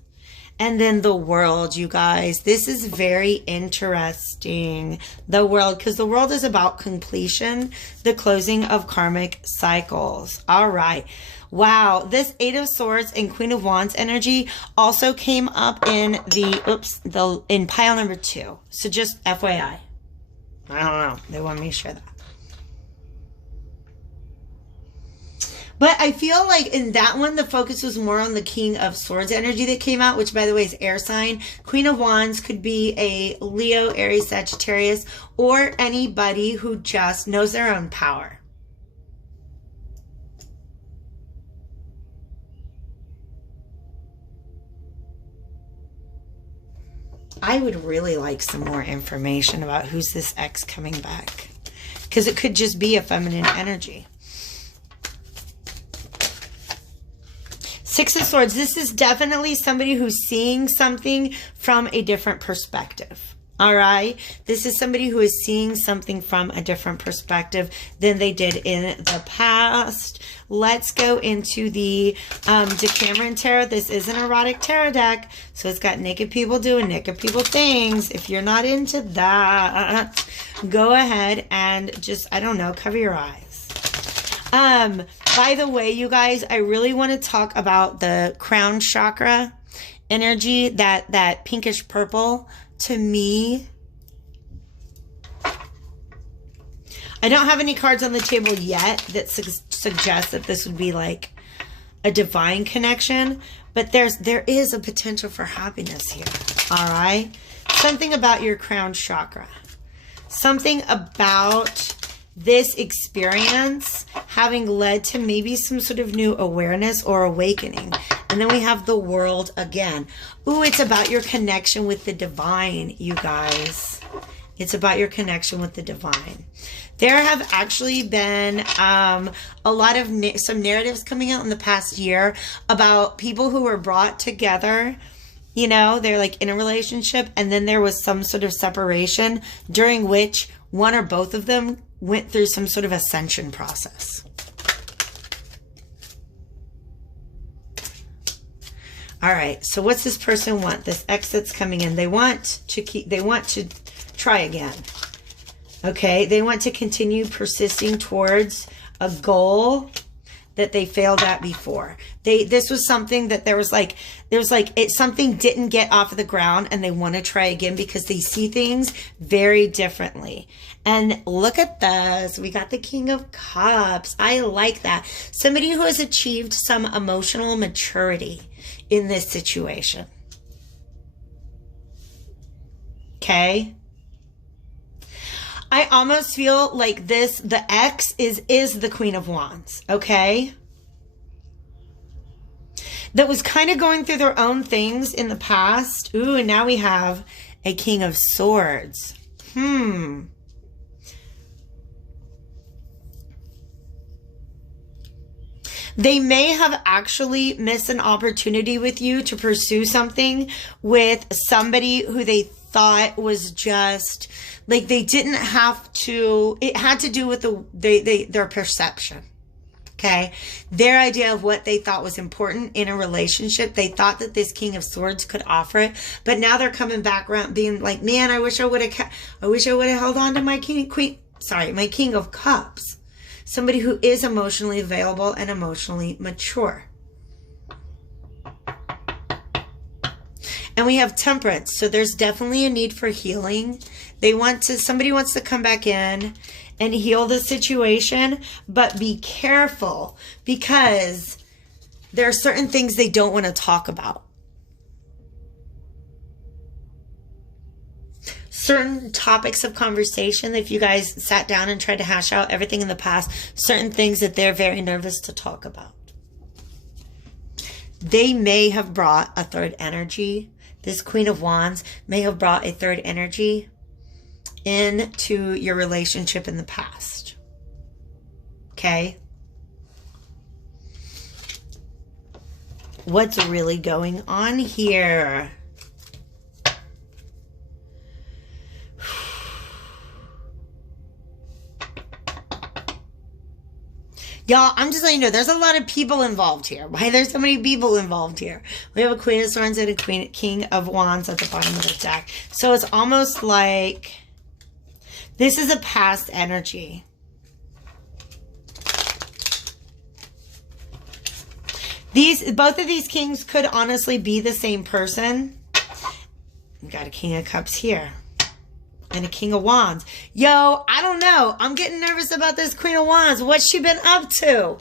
And then the World, you guys. This is very interesting. The World, because the World is about completion, the closing of karmic cycles. All right. Wow, this Eight of Swords and Queen of Wands energy also came up in in pile number 2. So just FYI. I don't know. They want me to share that. But I feel like in that one, the focus was more on the King of Swords energy that came out, which, by the way, is air sign. Queen of Wands could be a Leo, Aries, Sagittarius, or anybody who just knows their own power. I would really like some more information about who's this ex coming back, because it could just be a feminine energy. Six of Swords. This is definitely somebody who's seeing something from a different perspective. All right. This is somebody who is seeing something from a different perspective than they did in the past. Let's go into the Decameron Tarot. This is an erotic tarot deck, so it's got naked people doing naked people things. If you're not into that, go ahead and just, I don't know, cover your eyes. By the way, you guys, I really want to talk about the crown chakra energy, that pinkish purple. To me, I don't have any cards on the table yet that suggest that this would be like a divine connection, but there is a potential for happiness here. All right. Something about your crown chakra, something about this experience having led to maybe some sort of new awareness or awakening. And then we have the World again. Ooh, it's about your connection with the divine, you guys. It's about your connection with the divine. There have actually been a lot of some narratives coming out in the past year about people who were brought together. You know, they're like in a relationship, and then there was some sort of separation during which one or both of them went through some sort of ascension process. All right, so what's this person want? This ex that's coming in, they want to try again. Okay, they want to continue persisting towards a goal that they failed at before. This was something that something didn't get off of the ground, and they want to try again because they see things very differently. And look at this. We got the King of Cups. I like that. Somebody who has achieved some emotional maturity in this situation. Okay. I almost feel like the ex is the Queen of Wands. Okay. That was kind of going through their own things in the past. Ooh, and now we have a King of Swords. They may have actually missed an opportunity with you to pursue something with somebody who they thought was just like, they didn't have to, it had to do with their perception. Okay. Their idea of what they thought was important in a relationship. They thought that this King of Swords could offer it, but now they're coming back around being like, man, I wish I would have held on to my my King of Cups. Somebody who is emotionally available and emotionally mature. And we have Temperance. So there's definitely a need for healing. Somebody wants to come back in and heal the situation, but be careful because there are certain things they don't want to talk about. Certain topics of conversation, if you guys sat down and tried to hash out everything in the past, certain things that they're very nervous to talk about. They may have brought a third energy. This Queen of Wands may have brought a third energy into your relationship in the past. Okay? What's really going on here? Y'all, I'm just letting you know, there's a lot of people involved here. Why there's so many people involved here? We have a Queen of Swords and a King of Wands at the bottom of the deck. So it's almost like this is a past energy. Both of these kings could honestly be the same person. We got a King of Cups here. And a King of Wands. Yo, I don't know. I'm getting nervous about this Queen of Wands. What's she been up to?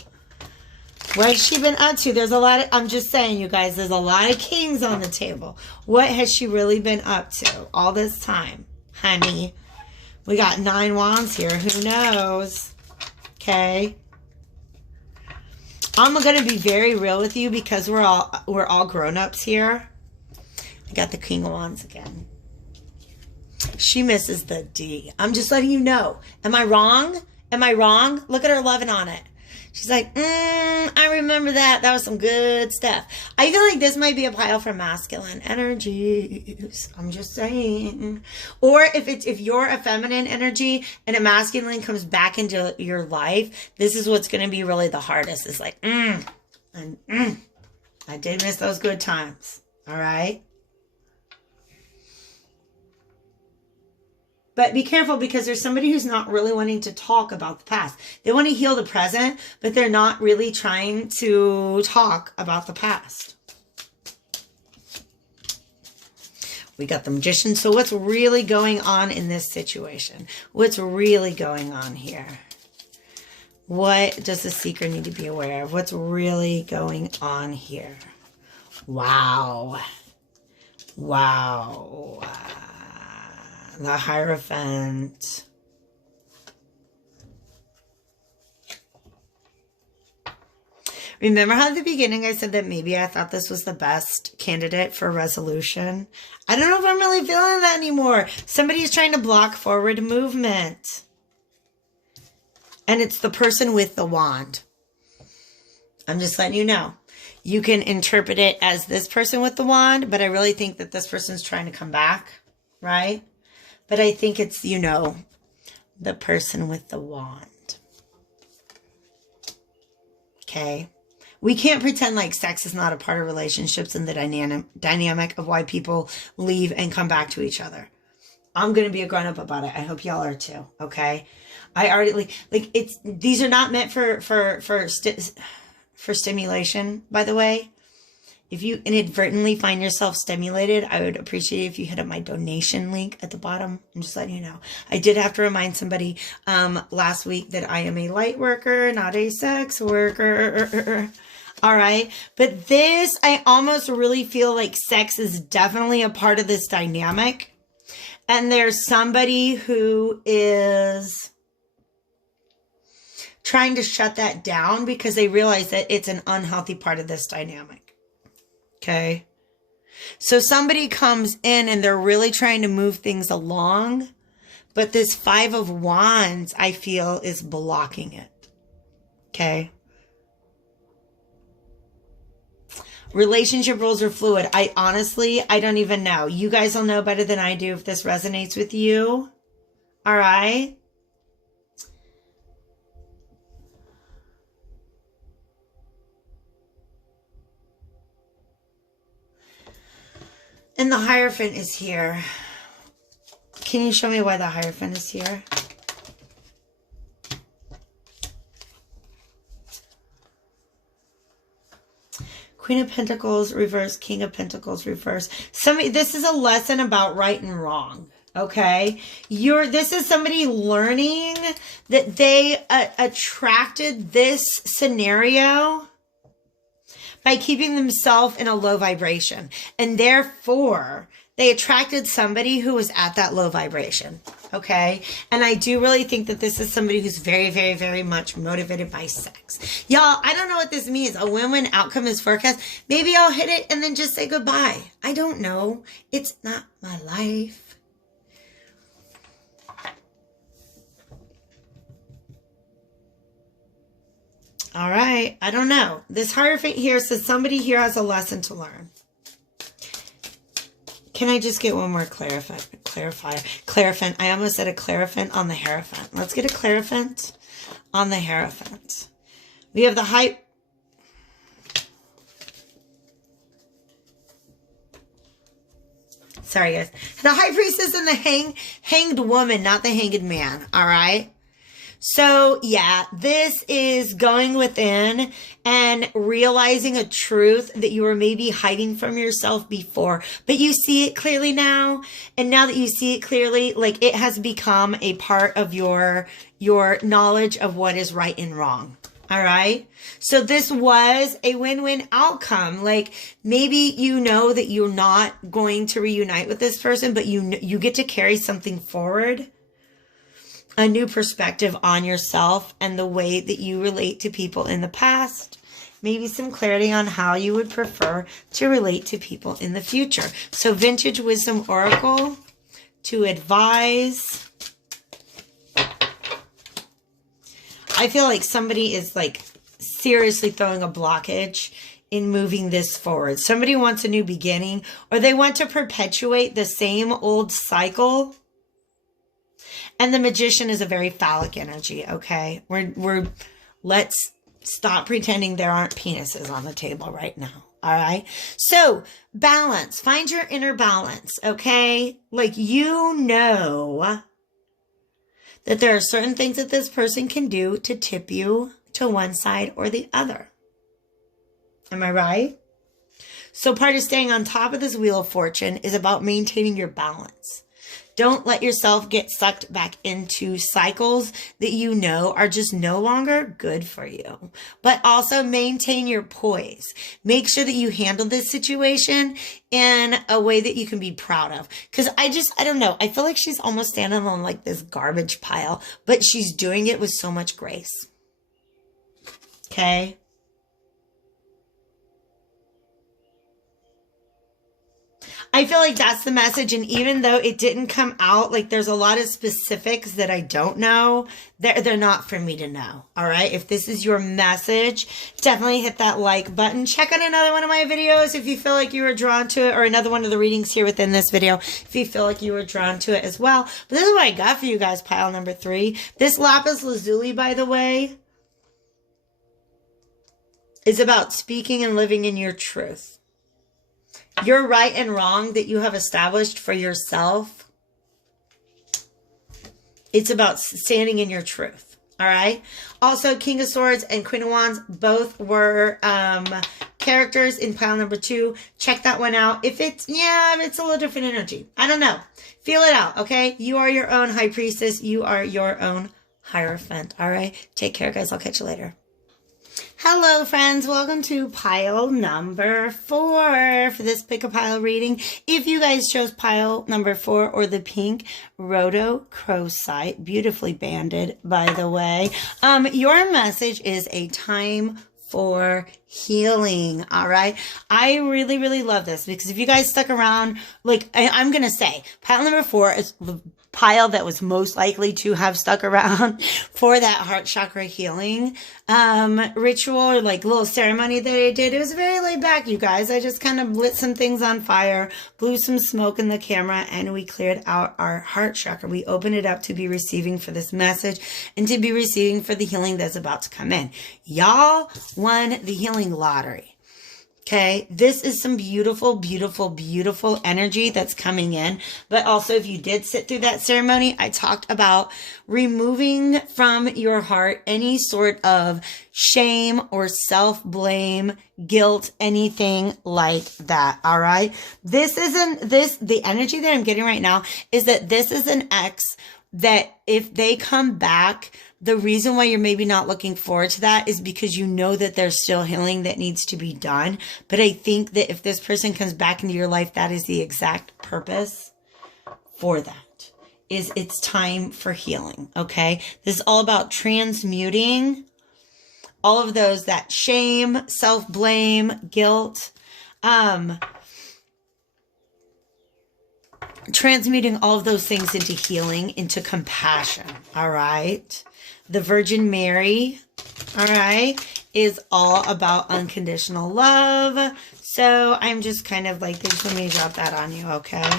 What's she been up to? There's a lot of, I'm just saying, you guys, there's a lot of kings on the table. What has she really been up to all this time, honey? We got 9 wands here. Who knows? Okay. I'm going to be very real with you because we're all grown-ups here. I got the King of Wands again. She misses the D. I'm just letting you know. Am I wrong? Am I wrong? Look at her loving on it. She's like, I remember that. That was some good stuff. I feel like this might be a pile for masculine energies. I'm just saying. Or if you're a feminine energy and a masculine comes back into your life, this is what's going to be really the hardest. It's like, I did miss those good times. All right. But be careful because there's somebody who's not really wanting to talk about the past. They want to heal the present, but they're not really trying to talk about the past. We got the Magician. So what's really going on in this situation? What's really going on here? What does the seeker need to be aware of? What's really going on here? Wow. Wow. The Hierophant. Remember how at the beginning I said that maybe I thought this was the best candidate for resolution? I don't know if I'm really feeling that anymore. Somebody is trying to block forward movement. And it's the person with the wand. I'm just letting you know. You can interpret it as this person with the wand, but I really think that this person's trying to come back, right? But I think it's, you know, the person with the wand. Okay. We can't pretend like sex is not a part of relationships and the dynamic of why people leave and come back to each other. I'm going to be a grown up about it. I hope y'all are too. Okay. I already these are not meant for stimulation, by the way. If you inadvertently find yourself stimulated, I would appreciate it if you hit up my donation link at the bottom. I'm just letting you know. I did have to remind somebody last week that I am a light worker, not a sex worker. All right. But this, I almost really feel like sex is definitely a part of this dynamic. And there's somebody who is trying to shut that down because they realize that it's an unhealthy part of this dynamic. Okay. So somebody comes in and they're really trying to move things along, but this Five of Wands, I feel, is blocking it. Okay. Relationship roles are fluid. I don't even know. You guys will know better than I do if this resonates with you. All right. And the Hierophant is here. Can you show me why the Hierophant is here? Queen of Pentacles reverse, King of Pentacles reverse. This is a lesson about right and wrong. Okay. This is somebody learning that they attracted this scenario by keeping themselves in a low vibration. And therefore, they attracted somebody who was at that low vibration. Okay. And I do really think that this is somebody who's very, very, very much motivated by sex. Y'all, I don't know what this means. A win-win outcome is forecast. Maybe I'll hit it and then just say goodbye. I don't know. It's not my life. All right. I don't know. This Hierophant here says somebody here has a lesson to learn. Can I just get one more clarifier? Clariphant. I almost said a clariphant on the Hierophant. Let's get a clariphant on the Hierophant. We have the Sorry, guys. The High Priestess and the hanged woman, not the hanged man. All right. So yeah, this is going within and realizing a truth that you were maybe hiding from yourself before, but you see it clearly now. And now that you see it clearly, like it has become a part of your knowledge of what is right and wrong. All right. So this was a win-win outcome. Like maybe you know that you're not going to reunite with this person, but you get to carry something forward. A new perspective on yourself and the way that you relate to people in the past. Maybe some clarity on how you would prefer to relate to people in the future. So Vintage Wisdom Oracle to advise. I feel like somebody is like seriously throwing a blockage in moving this forward. Somebody wants a new beginning, or they want to perpetuate the same old cycle. And the Magician is a very phallic energy, okay? Let's stop pretending there aren't penises on the table right now, all right? So, balance. Find your inner balance, okay? Like, you know that there are certain things that this person can do to tip you to one side or the other. Am I right? So, part of staying on top of this Wheel of Fortune is about maintaining your balance. Don't let yourself get sucked back into cycles that you know are just no longer good for you. But also maintain your poise. Make sure that you handle this situation in a way that you can be proud of. Because I don't know. I feel like she's almost standing on like this garbage pile, but she's doing it with so much grace. Okay? I feel like that's the message. And even though it didn't come out, like there's a lot of specifics that I don't know, they're not for me to know. All right. If this is your message, definitely hit that like button. Check out another one of my videos if you feel like you were drawn to it, or another one of the readings here within this video if you feel like you were drawn to it as well. But this is what I got for you guys, pile number 3. This Lapis Lazuli, by the way, is about speaking and living in your truth. Your right and wrong that you have established for yourself. It's about standing in your truth. All right. Also, King of Swords and Queen of Wands both were characters in pile number 2. Check that one out. If it's a little different energy. I don't know. Feel it out. Okay. You are your own High Priestess. You are your own Hierophant. All right. Take care, guys. I'll catch you later. Hello, friends. Welcome to pile number 4 for this pick a pile reading. If you guys chose pile number 4 or the pink Rhodochrosite, beautifully banded, by the way, your message is a time for healing. All right. I really, really love this because if you guys stuck around, like I'm going to say pile number 4 is the pile that was most likely to have stuck around for that heart chakra healing ritual or like little ceremony that I did. It was very laid back, you guys. I just kind of lit some things on fire, blew some smoke in the camera, and we cleared out our heart chakra. We opened it up to be receiving for this message and to be receiving for the healing that's about to come in. Y'all won the healing lottery. Okay, this is some beautiful, beautiful, beautiful energy that's coming in. But also, if you did sit through that ceremony, I talked about removing from your heart any sort of shame or self-blame, guilt, anything like that. All right. The energy that I'm getting right now is that this is an ex that if they come back, the reason why you're maybe not looking forward to that is because you know that there's still healing that needs to be done. But I think that if this person comes back into your life, that is the exact purpose for that. It's time for healing. Okay. This is all about transmuting all of those, that shame, self-blame, guilt, transmuting all of those things into healing, into compassion. All right. The Virgin Mary, all right, is all about unconditional love. So I'm just kind of like, let me drop that on you, okay?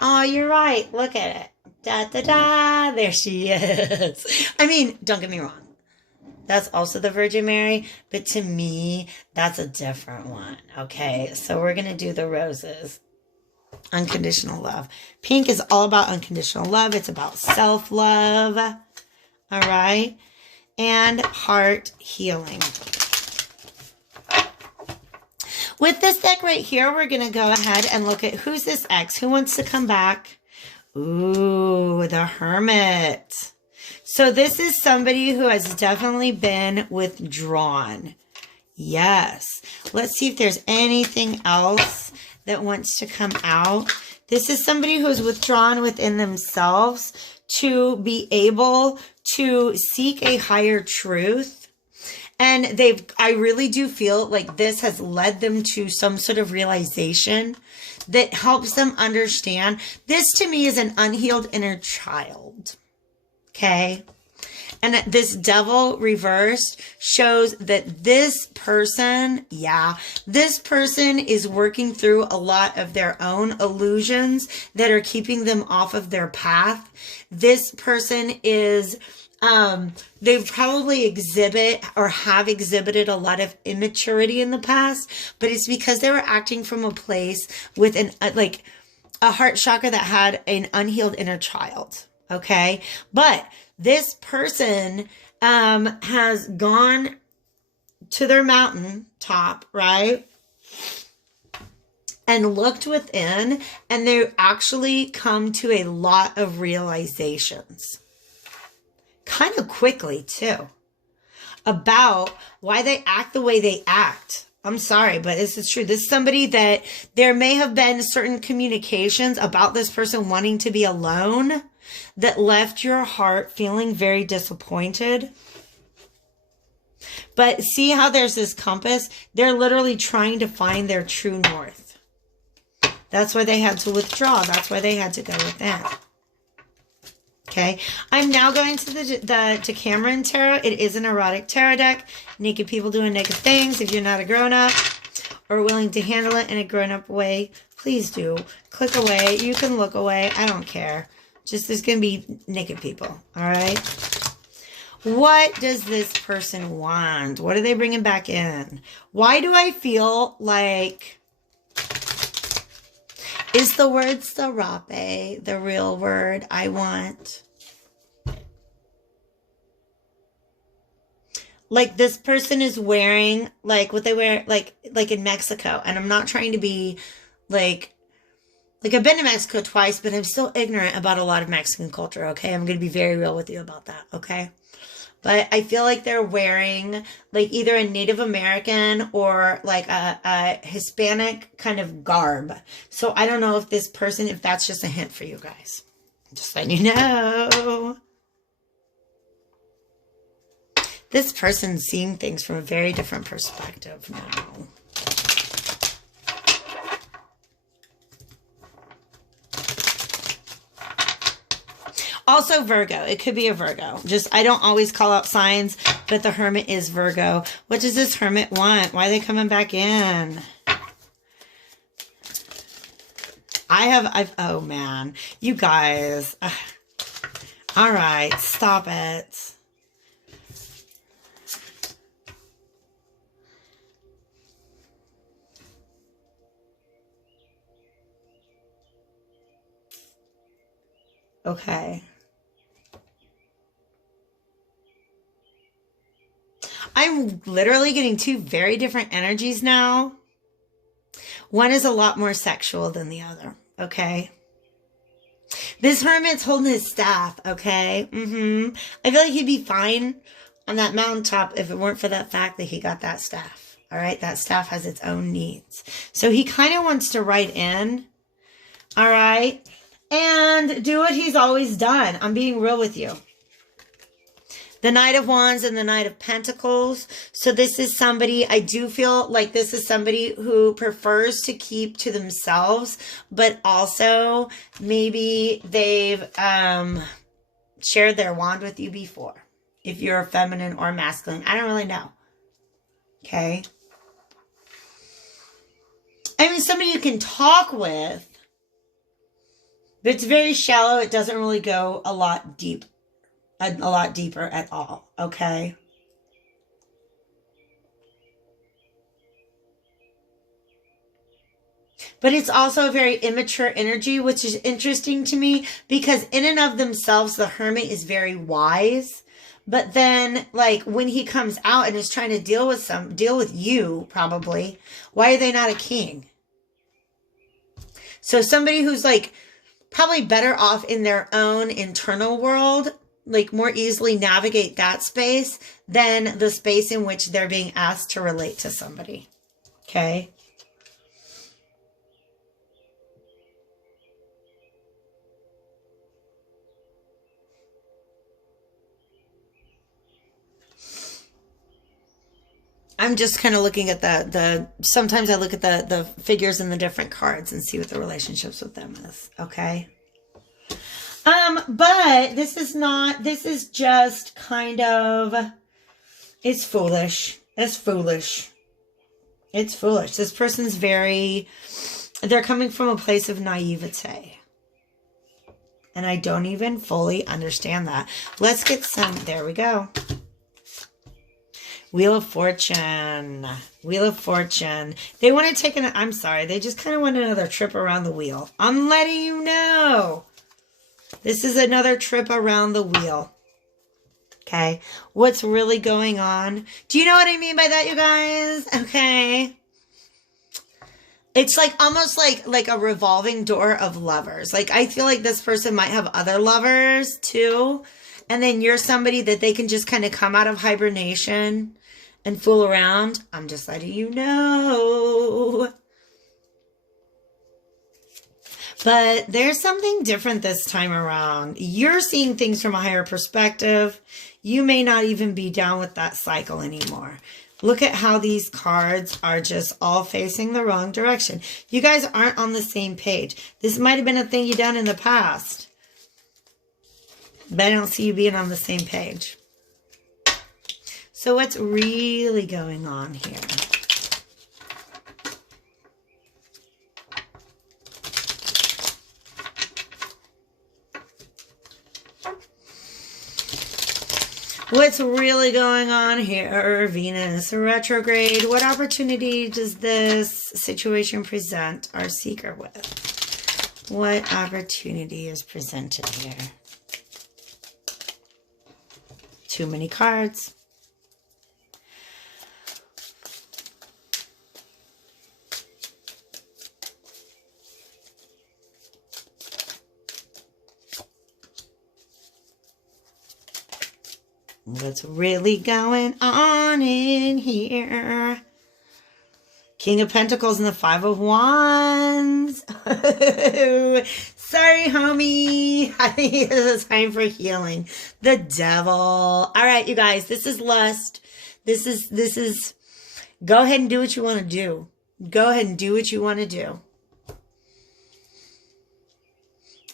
Oh, you're right. Look at it. Da, da, da. There she is. I mean, don't get me wrong. That's also the Virgin Mary, but to me, that's a different one, okay? So we're going to do the roses. Unconditional love. Pink is all about unconditional love. It's about self-love. All right. And heart healing. With this deck right here, we're going to go ahead and look at who's this ex? Who wants to come back? Ooh, the Hermit. So this is somebody who has definitely been withdrawn. Yes. Let's see if there's anything else that wants to come out. This is somebody who's withdrawn within themselves to be able to seek a higher truth. And I really do feel like this has led them to some sort of realization that helps them understand. This to me is an unhealed inner child. Okay. And this devil reversed shows that this person, this person is working through a lot of their own illusions that are keeping them off of their path. This person is, they probably exhibit or have exhibited a lot of immaturity in the past, but it's because they were acting from a place with a heart chakra that had an unhealed inner child. Okay. But this person has gone to their mountain top, right? And looked within, and they actually come to a lot of realizations. Kind of quickly, too. About why they act the way they act. I'm sorry, but this is true. This is somebody that there may have been certain communications about this person wanting to be alone that left your heart feeling very disappointed. But see how there's this compass? They're literally trying to find their true north. That's why they had to withdraw. That's why they had to go within. Okay, I'm now going to the Cameron Tarot. It is an erotic tarot deck. Naked people doing naked things. If you're not a grown-up or willing to handle it in a grown-up way, please do. Click away. You can look away. I don't care. Just there's going to be naked people. All right. What does this person want? What are they bringing back in? Why do I feel like... Is the word serape the real word I want? Like this person is wearing like what they wear like in Mexico. And I'm not trying to be like I've been to Mexico twice, but I'm still ignorant about a lot of Mexican culture, okay? I'm going to be very real with you about that, okay? But I feel like they're wearing like either a Native American or like a Hispanic kind of garb. So I don't know if this person, if that's just a hint for you guys. Just letting you know. This person's seeing things from a very different perspective now. Also Virgo. It could be a Virgo. Just, I don't always call out signs, but the Hermit is Virgo. What does this Hermit want? Why are they coming back in? Oh man. You guys. All right. Stop it. Okay. I'm literally getting two very different energies now. One is a lot more sexual than the other, okay? This Hermit's holding his staff, okay? I feel like he'd be fine on that mountaintop if it weren't for that fact that he got that staff, all right? That staff has its own needs. So he kind of wants to write in, all right? And do what he's always done. I'm being real with you. The Knight of Wands and the Knight of Pentacles. So this is somebody, I do feel like this is somebody who prefers to keep to themselves, but also maybe they've shared their wand with you before. If you're a feminine or masculine, I don't really know. Okay. I mean, somebody you can talk with, but it's very shallow. It doesn't really go a lot deeper at all, okay? But it's also a very immature energy, which is interesting to me because in and of themselves, the Hermit is very wise. But then, like, when he comes out and is trying to deal with you, probably, why are they not a king? So somebody who's, like, probably better off in their own internal world, like more easily navigate that space than the space in which they're being asked to relate to somebody. Okay. I'm just kind of looking at sometimes I look at the figures in the different cards and see what the relationships with them is. Okay. But this is just kind of, it's foolish. It's foolish. It's foolish. This person's they're coming from a place of naivete. And I don't even fully understand that. Let's get there we go. Wheel of Fortune. Wheel of Fortune. They want to take I'm sorry. They just kind of want another trip around the wheel. I'm letting you know. This is another trip around the wheel. Okay. What's really going on? Do you know what I mean by that, you guys? Okay. It's like almost like a revolving door of lovers. Like I feel like this person might have other lovers too. And then you're somebody that they can just kind of come out of hibernation and fool around. I'm just letting you know. But there's something different this time around. You're seeing things from a higher perspective. You may not even be down with that cycle anymore. Look at how these cards are just all facing the wrong direction. You guys aren't on the same page. This might have been a thing you've done in the past. But I don't see you being on the same page. So what's really going on here? What's really going on here? Venus retrograde. What opportunity does this situation present our seeker with? What opportunity is presented here? Too many cards. What's really going on in here? King of Pentacles and the Five of Wands. Sorry, homie. I think it is time for healing. The devil. All right, you guys, this is lust. This is, go ahead and do what you want to do. Go ahead and do what you want to do.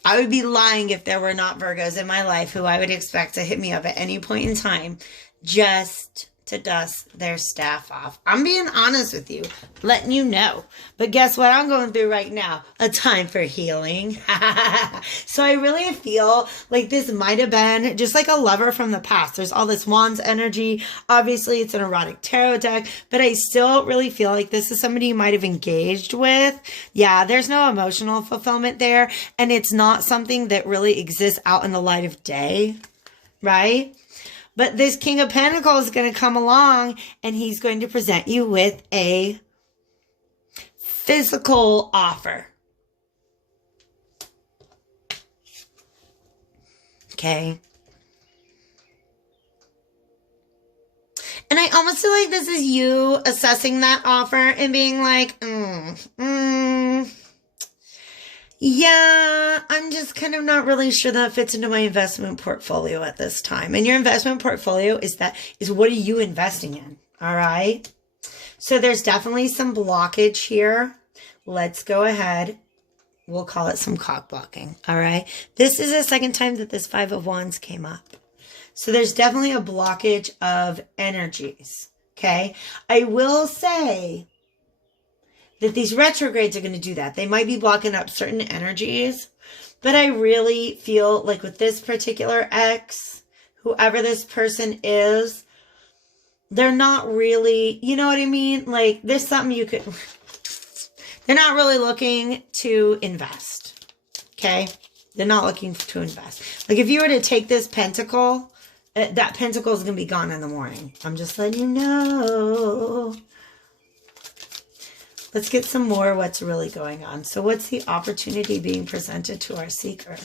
I would be lying if there were not Virgos in my life who I would expect to hit me up at any point in time just to dust their staff off. I'm being honest with you, letting you know. But guess what I'm going through right now? A time for healing. So I really feel like this might have been just like a lover from the past. There's all this wands energy. Obviously, it's an erotic tarot deck, but I still really feel like this is somebody you might have engaged with. Yeah, there's no emotional fulfillment there, and it's not something that really exists out in the light of day, right? But this King of Pentacles is going to come along and he's going to present you with a physical offer. Okay. And I almost feel like this is you assessing that offer and being like, yeah, I'm just kind of not really sure that fits into my investment portfolio at this time. And your investment portfolio is what are you investing in? All right. So there's definitely some blockage here. Let's go ahead. We'll call it some cock blocking. All right. This is the second time that this Five of Wands came up. So there's definitely a blockage of energies. Okay. I will say that these retrogrades are going to do that. They might be blocking up certain energies, but I really feel like with this particular ex, whoever this person is, they're not really, you know what I mean? Like there's something you could, they're not really looking to invest. Okay. They're not looking to invest. Like if you were to take this pentacle, that pentacle is going to be gone in the morning. I'm just letting you know. Let's get some more what's really going on. So what's the opportunity being presented to our seeker?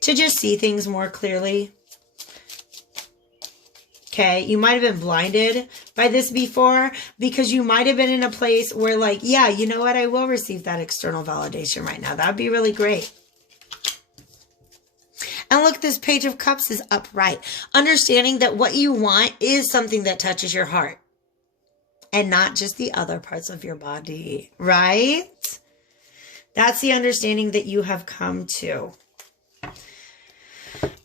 To just see things more clearly. Okay, you might have been blinded by this before because you might have been in a place where like, yeah, you know what? I will receive that external validation right now. That would be really great. And look, this Page of Cups is upright. Understanding that what you want is something that touches your heart. And not just the other parts of your body, right? That's the understanding that you have come to.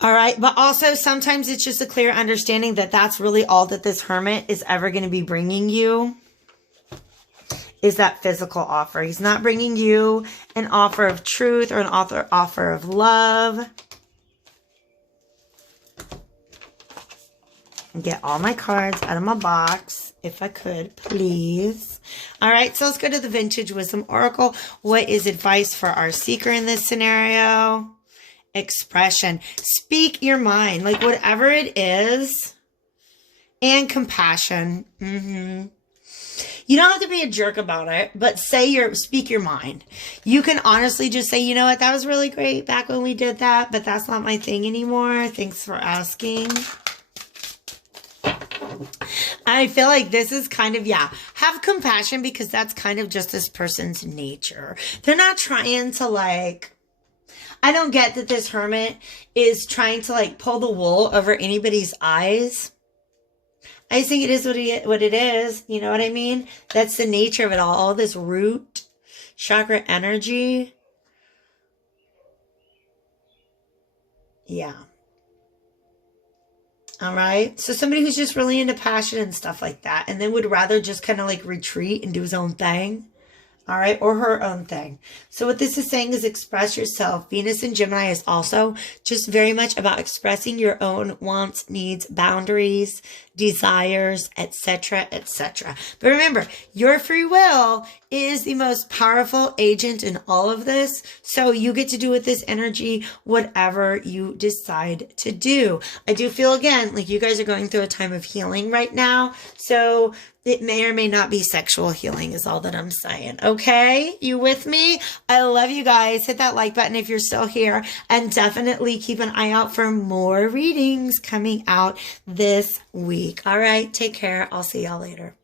All right. But also sometimes it's just a clear understanding that that's really all that this hermit is ever going to be bringing you is that physical offer. He's not bringing you an offer of truth or an offer of love. Get all my cards out of my box, if I could, please. All right, so let's go to the Vintage Wisdom Oracle. What is advice for our seeker in this scenario? Expression. Speak your mind, like whatever it is. And compassion. You don't have to be a jerk about it, but speak your mind. You can honestly just say, you know what, that was really great back when we did that, but that's not my thing anymore. Thanks for asking. I feel like this is kind of, yeah, have compassion because that's kind of just this person's nature. They're not trying to like, I don't get that this hermit is trying to like pull the wool over anybody's eyes. I just think it is what it is. You know what I mean? That's the nature of it all this root chakra energy. Yeah. All right. So somebody who's just really into passion and stuff like that, and then would rather just kind of like retreat and do his own thing. All right. Or her own thing. So what this is saying is express yourself. Venus in Gemini is also just very much about expressing your own wants, needs, boundaries, desires, etc., etc. But remember, your free will is the most powerful agent in all of this. So you get to do with this energy whatever you decide to do. I do feel, again, like you guys are going through a time of healing right now. So it may or may not be sexual healing is all that I'm saying. Okay? You with me? I love you guys. Hit that like button if you're still here. And definitely keep an eye out for more readings coming out this week. All right. Take care. I'll see y'all later.